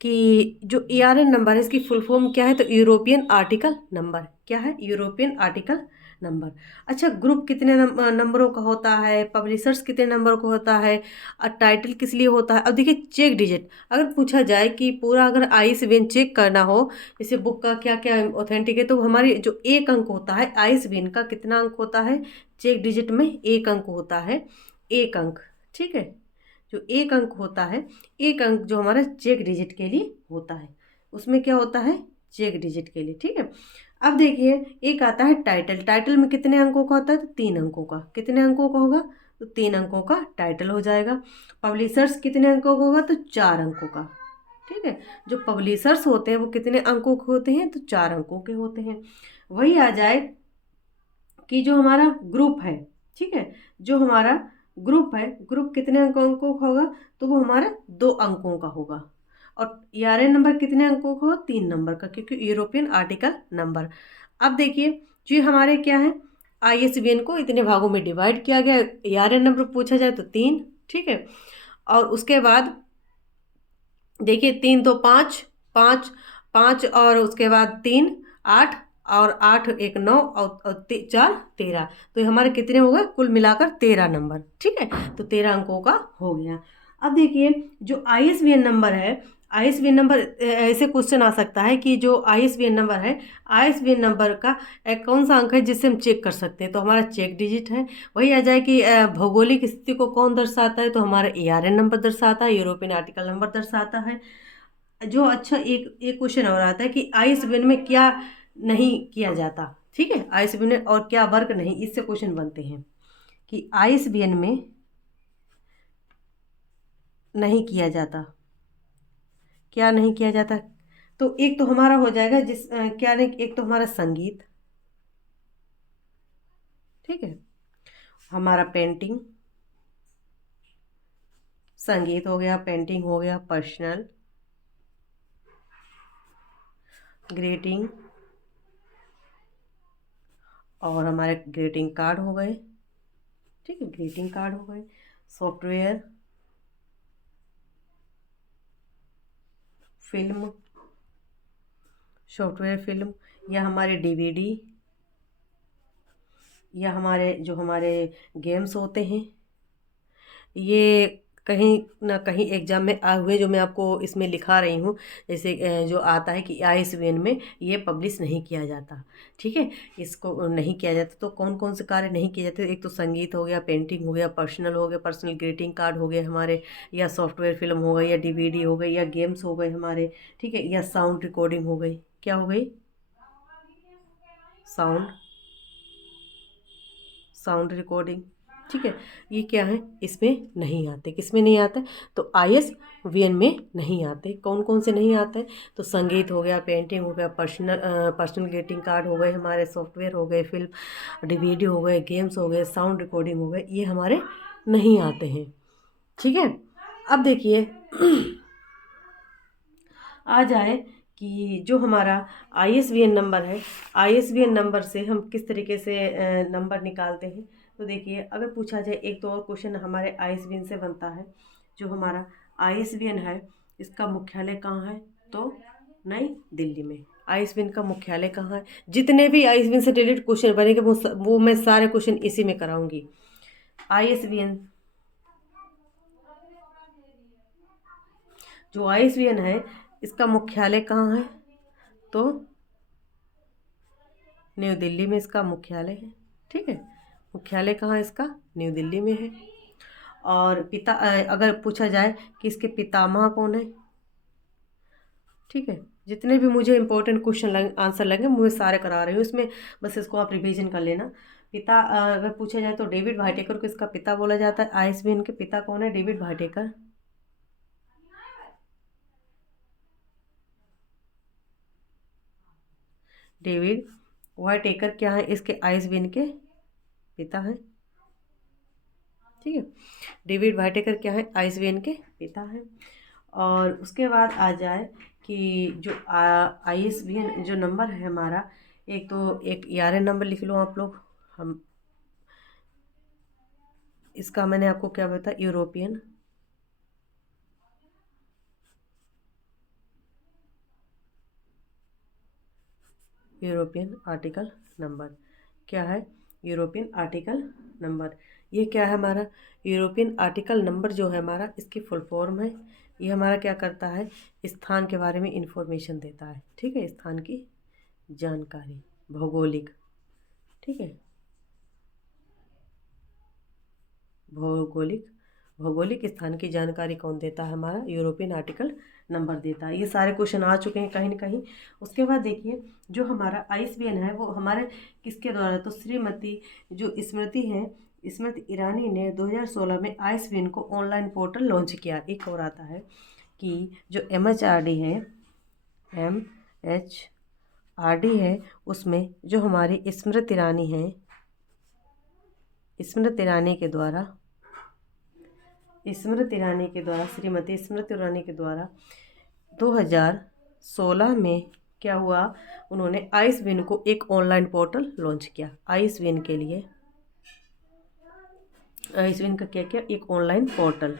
कि जो ERN नंबर है इसकी फुल फॉर्म क्या है, तो यूरोपियन आर्टिकल नंबर। क्या है, यूरोपियन आर्टिकल नंबर। अच्छा, ग्रुप कितने नंबरों का होता है, पब्लिशर्स कितने नंबर का होता है, और टाइटल किस लिए होता है। अब देखिए चेक डिजिट, अगर पूछा जाए कि पूरा अगर आईएसबीएन चेक करना हो, जैसे बुक का क्या क्या ऑथेंटिक है, तो हमारी जो एक अंक होता है आईएसबीएन का, कितना अंक होता है, चेक डिजिट में एक अंक होता है, एक अंक, ठीक है। जो एक अंक होता है, एक अंक जो हमारा चेक डिजिट के लिए होता है, उसमें क्या होता है, चेक डिजिट के लिए, ठीक है। अब देखिए एक आता है टाइटल। टाइटल में कितने अंकों का होता है, तो 3 अंकों का। कितने अंकों का होगा, तो 3 अंकों का टाइटल हो जाएगा। पब्लिशर्स कितने अंकों का होगा, तो 4 अंकों का, ठीक है। जो पब्लिशर्स होते हैं वो कितने अंकों के होते हैं, तो 4 अंकों के होते हैं। वही आ जाए कि जो हमारा ग्रुप है, ठीक है, जो हमारा ग्रुप है, ग्रुप कितने अंकों का होगा, तो वो हमारा 2 अंकों का होगा। और ERN नंबर कितने अंकों का होगा, 3 नंबर का, क्योंकि यूरोपियन आर्टिकल नंबर। अब देखिए जो हमारे क्या है, ISBN को इतने भागों में डिवाइड किया गया। ERN नंबर पूछा जाए तो 3, ठीक है। और उसके बाद देखिए 3 तो 5, 5, 5 और उसके बाद 3, 8, और 8 एक 9, और 4 13। तो ये हमारे कितने हो गए, कुल मिलाकर 13 नंबर, ठीक है। तो 13 अंकों का हो गया। अब देखिए जो ISBN नंबर है, ISBN नंबर ऐसे क्वेश्चन आ सकता है कि जो ISBN नंबर है, ISBN नंबर का कौन सा अंक है जिससे हम चेक कर सकते हैं, तो हमारा चेक डिजिट है। वही आ जाए कि भौगोलिक स्थिति को कौन दर्शाता है, तो हमारा ERN नंबर दर्शाता है, यूरोपियन आर्टिकल नंबर दर्शाता है। जो अच्छा एक एक क्वेश्चन और आता है कि आईएसबीएन में क्या नहीं किया जाता, ठीक है। आईएसबीएन में और क्या वर्क नहीं, इससे क्वेश्चन बनते हैं कि आईएसबीएन में नहीं किया जाता, क्या नहीं किया जाता। तो एक तो हमारा हो जाएगा क्या नहीं, एक तो हमारा संगीत, ठीक है, हमारा पेंटिंग, संगीत हो गया, पेंटिंग हो गया, पर्सनल, ग्रीटिंग, और हमारे ग्रीटिंग कार्ड हो गए, ठीक है, ग्रीटिंग कार्ड हो गए, सॉफ्टवेयर, फिल्म, सॉफ्टवेयर फिल्म, या हमारे डीवीडी, या हमारे जो हमारे गेम्स होते हैं। ये कहीं ना कहीं एग्जाम में आए हुए, जो मैं आपको इसमें लिखा रही हूँ, जैसे जो आता है कि आईएसबीएन में ये पब्लिश नहीं किया जाता, ठीक है। इसको नहीं किया जाता, तो कौन कौन से कार्य नहीं किए जाते, एक तो संगीत हो गया, पेंटिंग हो गया, पर्सनल हो गया, पर्सनल ग्रीटिंग कार्ड हो गए हमारे, या सॉफ्टवेयर फिल्म हो गई, या डीवीडी हो गई, या गेम्स हो गए हमारे, ठीक है, या साउंड रिकॉर्डिंग हो गई। क्या हो गई, साउंड, साउंड रिकॉर्डिंग, ठीक है। ये क्या है, इसमें नहीं आते। किसमें नहीं आता है, तो आईएसबीएन में नहीं आते। कौन कौन से नहीं आते, तो संगीत हो गया, पेंटिंग हो गया, पर्सनल ग्रीटिंग कार्ड हो गए हमारे, सॉफ्टवेयर हो गए, फिल्म डीवीडी हो गए, गेम्स हो गए, साउंड रिकॉर्डिंग हो गए, ये हमारे नहीं आते हैं, ठीक है। अब देखिए आ जाए कि जो हमारा आईएसबीएन नंबर है, आईएसबीएन नंबर से हम किस तरीके से नंबर निकालते हैं। तो देखिए अगर पूछा जाए, एक तो और क्वेश्चन हमारे आईएसबीएन से बनता है। जो हमारा आईएसबीएन है इसका मुख्यालय कहाँ है, तो नई दिल्ली में। आईएसबीएन का मुख्यालय कहाँ है, जितने भी आईएसबीएन से रिलेटेड क्वेश्चन बनेंगे वो मैं सारे क्वेश्चन इसी में कराऊंगी। आईएसबीएन, जो आईएसबीएन है इसका मुख्यालय कहाँ है, तो न्यू दिल्ली में इसका मुख्यालय है, ठीक है। मुख्यालय कहाँ है इसका, न्यू दिल्ली में है। और अगर पूछा जाए कि इसके पितामह कौन है, ठीक है, जितने भी मुझे इंपॉर्टेंट क्वेश्चन आंसर लगे मैं सारे करा रही हूँ इसमें, बस इसको आप रिवीजन कर लेना। पिता अगर पूछा जाए तो डेविड वाइटेकर को इसका पिता बोला जाता है। आईएसबीएन के पिता कौन है? डेविड वाइटेकर। डेविड वाइटेकर क्या है? इसके आईएसबीएन के पिता हैं। ठीक है, डेविड वाइटेकर क्या है? आईएसबीएन के पिता हैं। और उसके बाद आ जाए कि जो आईएसबीएन जो नंबर है हमारा, एक तो एक ERN नंबर लिख लो आप लोग। हम इसका मैंने आपको क्या बताया, यूरोपियन आर्टिकल नंबर क्या है? European article number. ये क्या है हमारा? यूरोपियन आर्टिकल नंबर जो है हमारा, इसकी फुल फॉर्म है। ये हमारा क्या करता है? स्थान के बारे में इंफॉर्मेशन देता है। ठीक है, स्थान की जानकारी, भौगोलिक। ठीक है, भौगोलिक स्थान की जानकारी कौन देता है? हमारा यूरोपियन आर्टिकल नंबर देता है। ये सारे क्वेश्चन आ चुके हैं कहीं ना कहीं। उसके बाद देखिए, जो हमारा आईएसबीएन है वो हमारे किसके द्वारा? तो श्रीमती जो स्मृति है, स्मृति ईरानी ने 2016 में आईएसबीएन को ऑनलाइन पोर्टल लॉन्च किया। एक और आता है कि जो MHRD है, MHRD है, उसमें जो हमारी स्मृति ईरानी है, स्मृति ईरानी के द्वारा श्रीमती स्मृति ईरानी के द्वारा 2016 में क्या हुआ? उन्होंने आईएसबीएन को एक ऑनलाइन पोर्टल लॉन्च किया। आईएसबीएन के लिए, आईएसबीएन का क्या किया? एक ऑनलाइन पोर्टल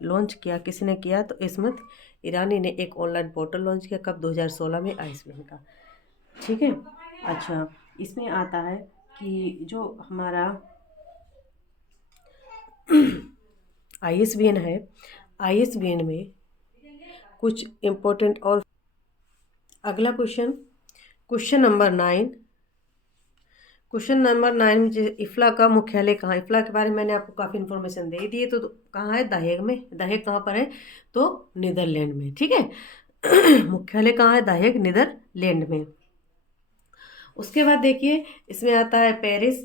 लॉन्च किया। किसने किया? तो स्मृति ईरानी ने एक ऑनलाइन पोर्टल लॉन्च किया। कब? 2016 में आईएसबीएन का। ठीक है, अच्छा, इसमें आता है कि जो हमारा आईएसबीएन है, आईएसबीएन में कुछ इम्पोर्टेंट और अगला क्वेश्चन नंबर 9। क्वेश्चन नंबर 9 में इफ्ला का मुख्यालय कहाँ? इफ्ला के बारे में मैंने आपको काफ़ी इन्फॉर्मेशन दे दी है। तो कहाँ है? द हेग में। द हेग कहाँ पर है? तो नीदरलैंड में। ठीक है मुख्यालय कहाँ है? द हेग, नीदरलैंड में। उसके बाद देखिए, इसमें आता है पेरिस।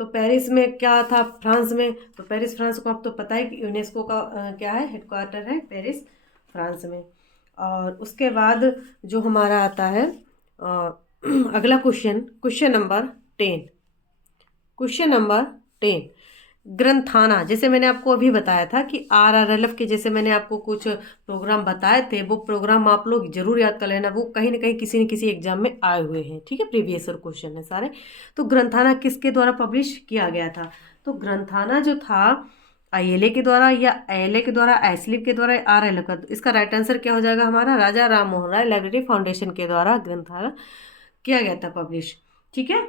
तो पेरिस में क्या था? फ्रांस में। तो पेरिस फ्रांस को आपको तो पता है कि यूनेस्को का क्या है? हेडक्वार्टर है पेरिस फ्रांस में। और उसके बाद जो हमारा आता है अगला क्वेश्चन नंबर 10। Question number 10, ग्रंथाना। जैसे मैंने आपको अभी बताया था कि RRLF के जैसे मैंने आपको कुछ प्रोग्राम बताए थे, वो प्रोग्राम आप लोग जरूर याद कर लेना। वो कहीं ना कहीं किसी न किसी एग्जाम में आए हुए हैं। ठीक है, प्रीवियस ईयर क्वेश्चन है सारे। तो ग्रंथाना किसके द्वारा पब्लिश किया गया था? तो ग्रंथाना जो था ILA के द्वारा, या ILA के द्वारा, आईस्लिप के द्वारा, RLF का। इसका राइट आंसर क्या हो जाएगा हमारा? राजा राम मोहन राय लाइब्रेरी फाउंडेशन के द्वारा ग्रंथाना किया गया था पब्लिश। ठीक है,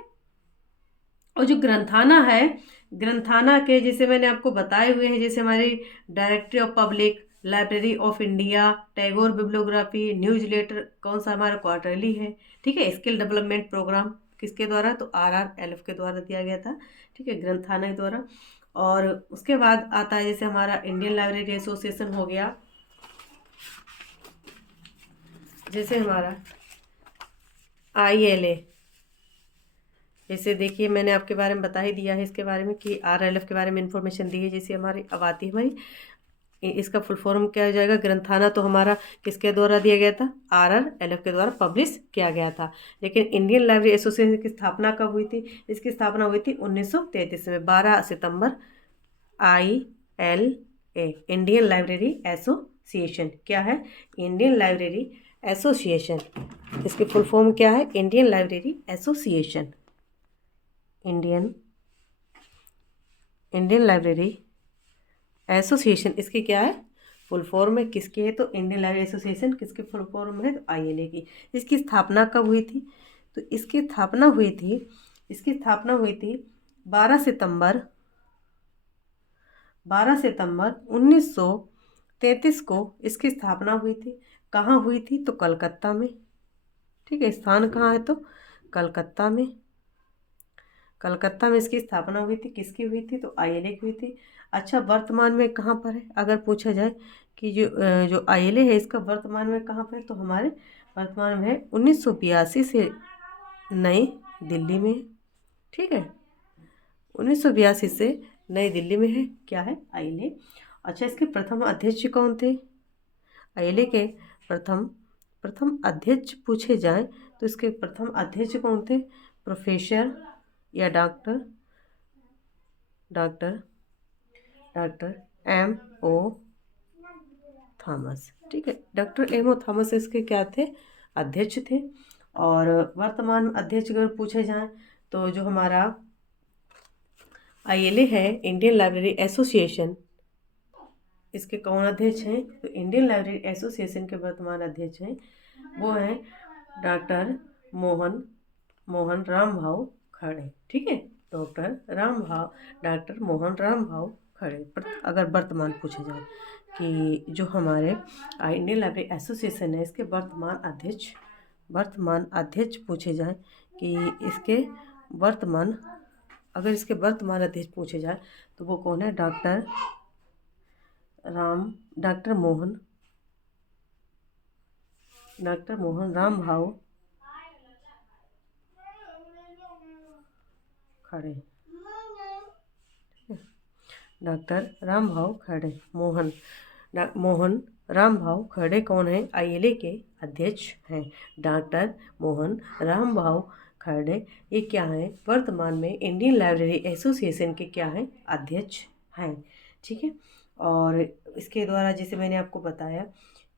और जो ग्रंथाना है, ग्रंथाना के जैसे मैंने आपको बताए हुए हैं, जैसे हमारी directory of public library of India, Tagore bibliography, news letter कौन सा हमारा क्वार्टरली है। ठीक है, स्किल डेवलपमेंट प्रोग्राम किसके द्वारा? तो RRLF के द्वारा दिया गया था। ठीक है, ग्रंथाना के द्वारा। और उसके बाद आता है जैसे हमारा इंडियन लाइब्रेरी एसोसिएशन हो गया, जैसे हमारा ILA। जैसे देखिए, मैंने आपके बारे में बता ही दिया है इसके बारे में कि RLF के बारे में इंफॉर्मेशन दी है। जैसे हमारी अब आती है हमारी, इसका फुल फॉर्म क्या हो जाएगा? ग्रंथाना तो हमारा किसके द्वारा दिया गया था? RRLF के द्वारा पब्लिश किया गया था। लेकिन इंडियन लाइब्रेरी एसोसिएशन की स्थापना कब हुई थी? इसकी स्थापना हुई थी 1933 में, 12 सितंबर। ILA, इंडियन लाइब्रेरी एसोसिएशन क्या है? Indian library association. इसकी फुल फॉर्म क्या है? Indian library association. Indian library association इसकी क्या है? फुल फॉर्म है। किसकी है? तो इंडियन लाइब्रेरी एसोसिएशन किसकी फुल फॉर्म है? तो ILA की। इसकी स्थापना कब हुई थी? तो इसकी स्थापना हुई थी 12 सितंबर 1933 को इसकी स्थापना हुई थी। कहाँ हुई थी? तो कलकत्ता में। ठीक है, स्थान कहाँ है? तो कलकत्ता में। कलकत्ता में इसकी स्थापना हुई थी, किसकी हुई थी? तो आईएलए की हुई थी। अच्छा, वर्तमान में कहाँ पर है अगर पूछा जाए कि जो आईएलए है इसका वर्तमान में कहाँ पर है, तो हमारे वर्तमान में 1982 से नई दिल्ली में है। ठीक है, 1982 से नई दिल्ली में है। क्या है? आईएलए। अच्छा, इसके प्रथम अध्यक्ष कौन थे? आईएलए के प्रथम प्रथम अध्यक्ष पूछे जाएं तो इसके प्रथम अध्यक्ष कौन थे? प्रोफेसर या doctor doctor doctor M O Thomas. ठीक है, डॉक्टर एम ओ थॉमस इसके क्या थे? अध्यक्ष थे। और वर्तमान अध्यक्ष अगर पूछे जाएं तो जो हमारा आईएलए है, इंडियन लाइब्रेरी एसोसिएशन, इसके कौन अध्यक्ष हैं? तो इंडियन लाइब्रेरी एसोसिएशन के वर्तमान अध्यक्ष हैं वो हैं डॉक्टर मोहन मोहन राम भाऊ खड़े। ठीक है, डॉक्टर मोहन राम भाऊ खड़े। अगर वर्तमान पूछे जाए कि जो हमारे इंडियन लाइब्रेरी एसोसिएशन है इसके वर्तमान अध्यक्ष पूछे जाए कि इसके वर्तमान अगर इसके वर्तमान अध्यक्ष पूछे जाए तो वो कौन है? डॉक्टर मोहन राम भाऊ खड़े। डॉक्टर राम भाऊ खड़े। मोहन राम भाऊ खड़े कौन है? आईएलए के अध्यक्ष हैं। डॉक्टर मोहन राम भाऊ खड़े ये क्या है? वर्तमान में इंडियन लाइब्रेरी एसोसिएशन के क्या हैं? अध्यक्ष हैं। ठीक है, और इसके द्वारा जैसे मैंने आपको बताया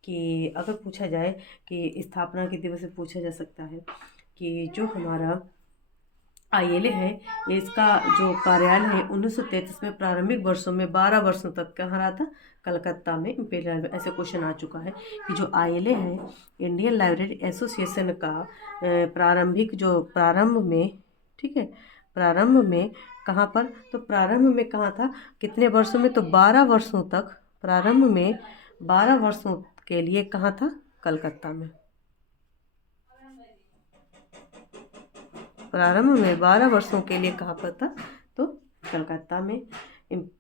कि अगर पूछा जाए कि स्थापना के दिवस से पूछा जा सकता है कि जो हमारा आईएलए है ये इसका जो कार्यालय है 1933 में प्रारंभिक वर्षों में 12 वर्षों तक कहाँ रहा था? कलकत्ता में इम्पीरियल। ऐसे क्वेश्चन आ चुका है कि जो आईएलए है इंडियन लाइब्रेरी एसोसिएशन का प्रारंभ में, ठीक है, प्रारंभ में कहाँ पर? तो प्रारंभ में कहाँ था? कितने वर्षों में? तो 12 वर्षों तक। प्रारंभ में 12 वर्षों के लिए कहाँ था? कलकत्ता में। प्रारंभ में 12 वर्षों के लिए कहाँ पर था? तो कलकत्ता में।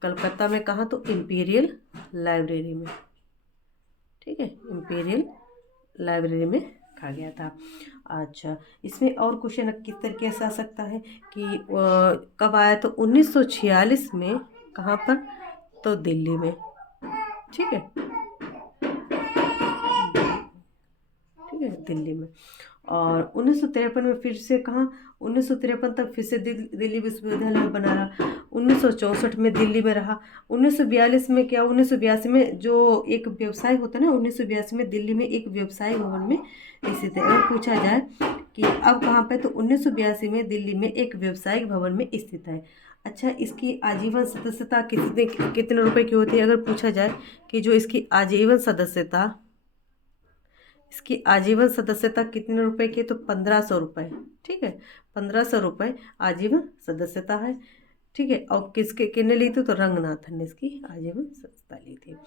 कलकत्ता में कहाँ? तो इम्पीरियल लाइब्रेरी में। ठीक है, इम्पीरियल लाइब्रेरी में कहा गया था। अच्छा, इसमें और क्वेश्चन किस तरीके से आ सकता है कि कब आया? तो 1946 में। कहाँ पर? तो दिल्ली में। ठीक है, दिल्ली में। और 1953 में फिर से कहाँ? 1953 तक फिर से दिल्ली विश्वविद्यालय में बना रहा। 1964 में दिल्ली में रहा। 1942 में क्या? 1982 में जो एक व्यवसाय होता है ना, 1982 में दिल्ली में एक व्यवसाय भवन में स्थित है। अगर पूछा जाए कि अब कहाँ पे? तो 1982 में दिल्ली में एक व्यवसायिक भवन में स्थित है। अच्छा, इसकी आजीवन सदस्यता कितने रुपए की होती है? अगर पूछा जाए कि जो इसकी आजीवन सदस्यता कितने रुपए की? तो 1500 रुपये। ठीक है, 1500 रुपये आजीवन सदस्यता है। ठीक है, और किसने ली थी? तो रंगनाथन ने इसकी आजीवन सदस्यता ली थी।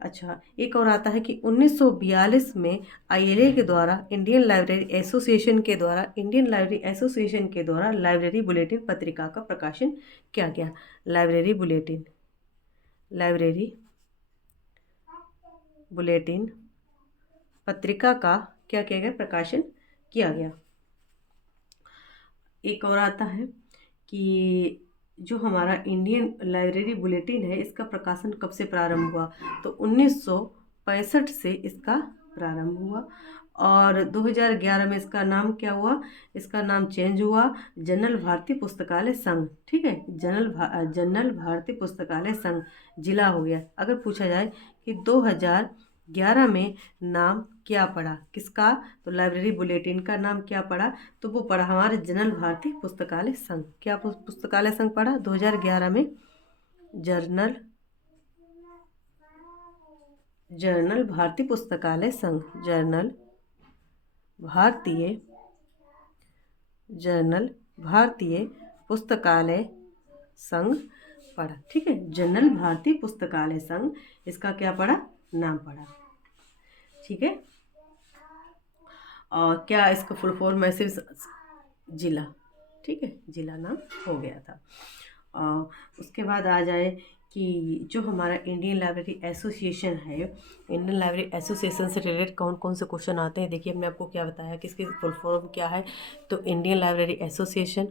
अच्छा, एक और आता है कि 1942 में आईएलए के द्वारा इंडियन लाइब्रेरी एसोसिएशन के द्वारा लाइब्रेरी बुलेटिन पत्रिका का प्रकाशन किया गया। लाइब्रेरी बुलेटिन पत्रिका का क्या किया गया? प्रकाशन किया गया। एक और आता है कि जो हमारा इंडियन लाइब्रेरी बुलेटिन है इसका प्रकाशन कब से प्रारंभ हुआ? तो 1965 से इसका प्रारंभ हुआ। और 2011 में इसका नाम क्या हुआ? इसका नाम चेंज हुआ, जनरल भारतीय पुस्तकालय संघ। ठीक है, जनरल भारतीय पुस्तकालय संघ जिला हो गया। अगर पूछा जाए कि 2011 में नाम क्या पड़ा? किसका? तो लाइब्रेरी बुलेटिन का नाम क्या पड़ा? तो वो पड़ा हमारे जनरल भारतीय पुस्तकालय संघ। क्या पुस्तकालय संघ पड़ा 2011 में? जर्नल भारतीय पुस्तकालय संघ। जर्नल भारतीय पुस्तकालय संघ पड़ा। ठीक है, जनरल भारतीय पुस्तकालय संघ इसका क्या पड़ा? नाम पड़ा। ठीक है, और क्या इसका फुल फॉर्म? मैसेज जिला। ठीक है, जिला नाम हो गया था। उसके बाद आ जाए कि जो हमारा इंडियन लाइब्रेरी एसोसिएशन है, इंडियन लाइब्रेरी एसोसिएशन से रिलेटेड कौन कौन से क्वेश्चन आते हैं। देखिए, हमने आपको क्या बताया कि इसकी फुल फॉर्म क्या है। तो इंडियन लाइब्रेरी एसोसिएशन,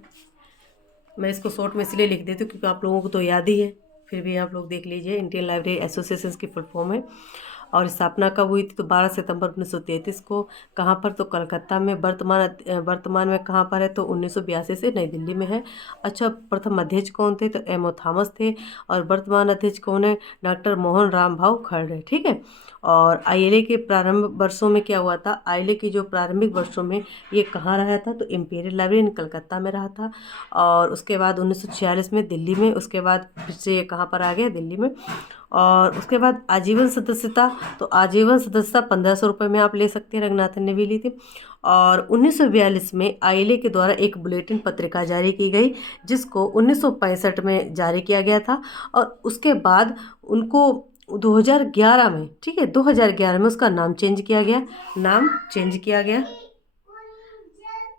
मैं इसको शॉर्ट में इसलिए लिख देती हूँ क्योंकि आप लोगों को तो याद ही है, फिर भी आप लोग देख लीजिए। इंडियन लाइब्रेरी एसोसिएशन की फुल फॉर्म है। और स्थापना कब हुई थी? तो 12 सितंबर 1933 को। कहाँ पर? तो कलकत्ता में। वर्तमान में कहाँ पर है? तो 1982 से नई दिल्ली में है। अच्छा, प्रथम अध्यक्ष कौन थे? तो एम ओ थॉमस थे। और वर्तमान अध्यक्ष कौन है? डॉक्टर मोहन राम भाऊ खड़े, ठीक है। और आईएलए के प्रारंभ वर्षों में क्या हुआ था? आईएलए की जो प्रारंभिक वर्षों में ये कहाँ रहा था? तो इंपीरियल लाइब्रेरी इन कलकत्ता में रहा था। और उसके बाद 1946 में दिल्ली में, उसके बाद फिर से ये कहाँ पर आ गया? दिल्ली में। और उसके बाद आजीवन सदस्यता, तो आजीवन सदस्यता 1500 रुपये में आप ले सकते हैं, रंगनाथन ने भी ली थी। और 1942 में आईएलए के द्वारा एक बुलेटिन पत्रिका जारी की गई, जिसको 1965 में जारी किया गया था। और उसके बाद उनको 2011 में, ठीक है, 2011 में उसका नाम चेंज किया गया। नाम चेंज किया गया,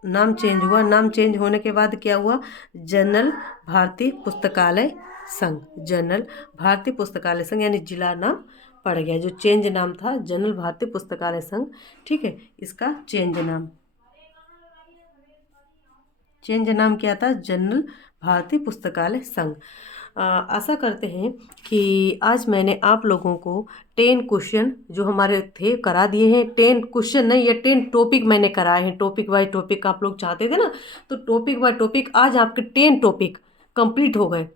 नाम चेंज हुआ। नाम चेंज होने के बाद क्या हुआ? जनरल भारतीय पुस्तकालय संघ, जनरल भारतीय पुस्तकालय संघ, यानी जिला नाम पड़ गया। जो चेंज नाम था जनरल भारतीय पुस्तकालय संघ, ठीक है, इसका चेंज नाम क्या था? जनरल भारतीय पुस्तकालय संघ। आशा करते हैं कि आज मैंने आप लोगों को 10 क्वेश्चन जो हमारे थे करा दिए हैं। 10 क्वेश्चन नहीं, ये 10 टॉपिक मैंने कराए हैं। टॉपिक बाय टॉपिक आप लोग चाहते थे ना, तो टॉपिक बाय टॉपिक आज आपके 10 टॉपिक कंप्लीट हो गए।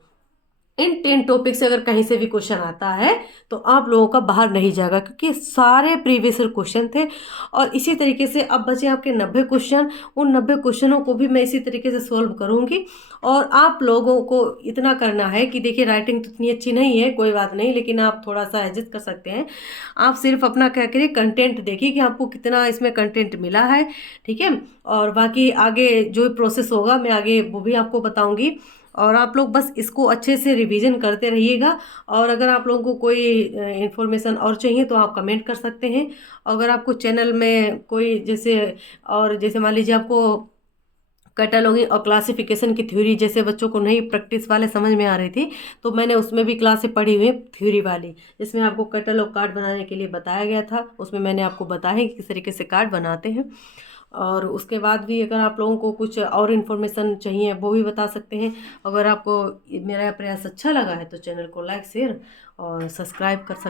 इन 10 टॉपिक से अगर कहीं से भी क्वेश्चन आता है तो आप लोगों का बाहर नहीं जाएगा, क्योंकि सारे प्रीवियस ईयर क्वेश्चन थे। और इसी तरीके से अब बचे आपके 90 क्वेश्चन। उन 90 क्वेश्चनों को भी मैं इसी तरीके से सॉल्व करूंगी। और आप लोगों को इतना करना है कि देखिए, राइटिंग तो इतनी अच्छी नहीं है, कोई बात नहीं, लेकिन आप थोड़ा सा एडजस्ट कर सकते हैं। आप सिर्फ अपना क्या करिए, कंटेंट देखिए कि आपको कितना इसमें कंटेंट मिला है, ठीक है। और बाकी आगे जो प्रोसेस होगा मैं आगे वो भी आपको बताऊंगी। और आप लोग बस इसको अच्छे से रिवीजन करते रहिएगा। और अगर आप लोगों को कोई इन्फॉर्मेशन और चाहिए तो आप कमेंट कर सकते हैं। अगर आपको चैनल में कोई जैसे मान लीजिए आपको कैटालॉगिंग और क्लासिफिकेशन की थ्योरी जैसे बच्चों को नहीं प्रैक्टिस वाले समझ में आ रही थी, तो मैंने उसमें भी क्लासें पढ़ी हुई थ्योरी वाली, जिसमें आपको कैटालॉग कार्ड बनाने के लिए बताया गया था। उसमें मैंने आपको बताया है कि किस तरीके से कार्ड बनाते हैं। और उसके बाद भी अगर आप लोगों को कुछ और इन्फॉर्मेशन चाहिए वो भी बता सकते हैं। अगर आपको मेरा प्रयास अच्छा लगा है तो चैनल को लाइक, शेयर और सब्सक्राइब कर सकते हैं।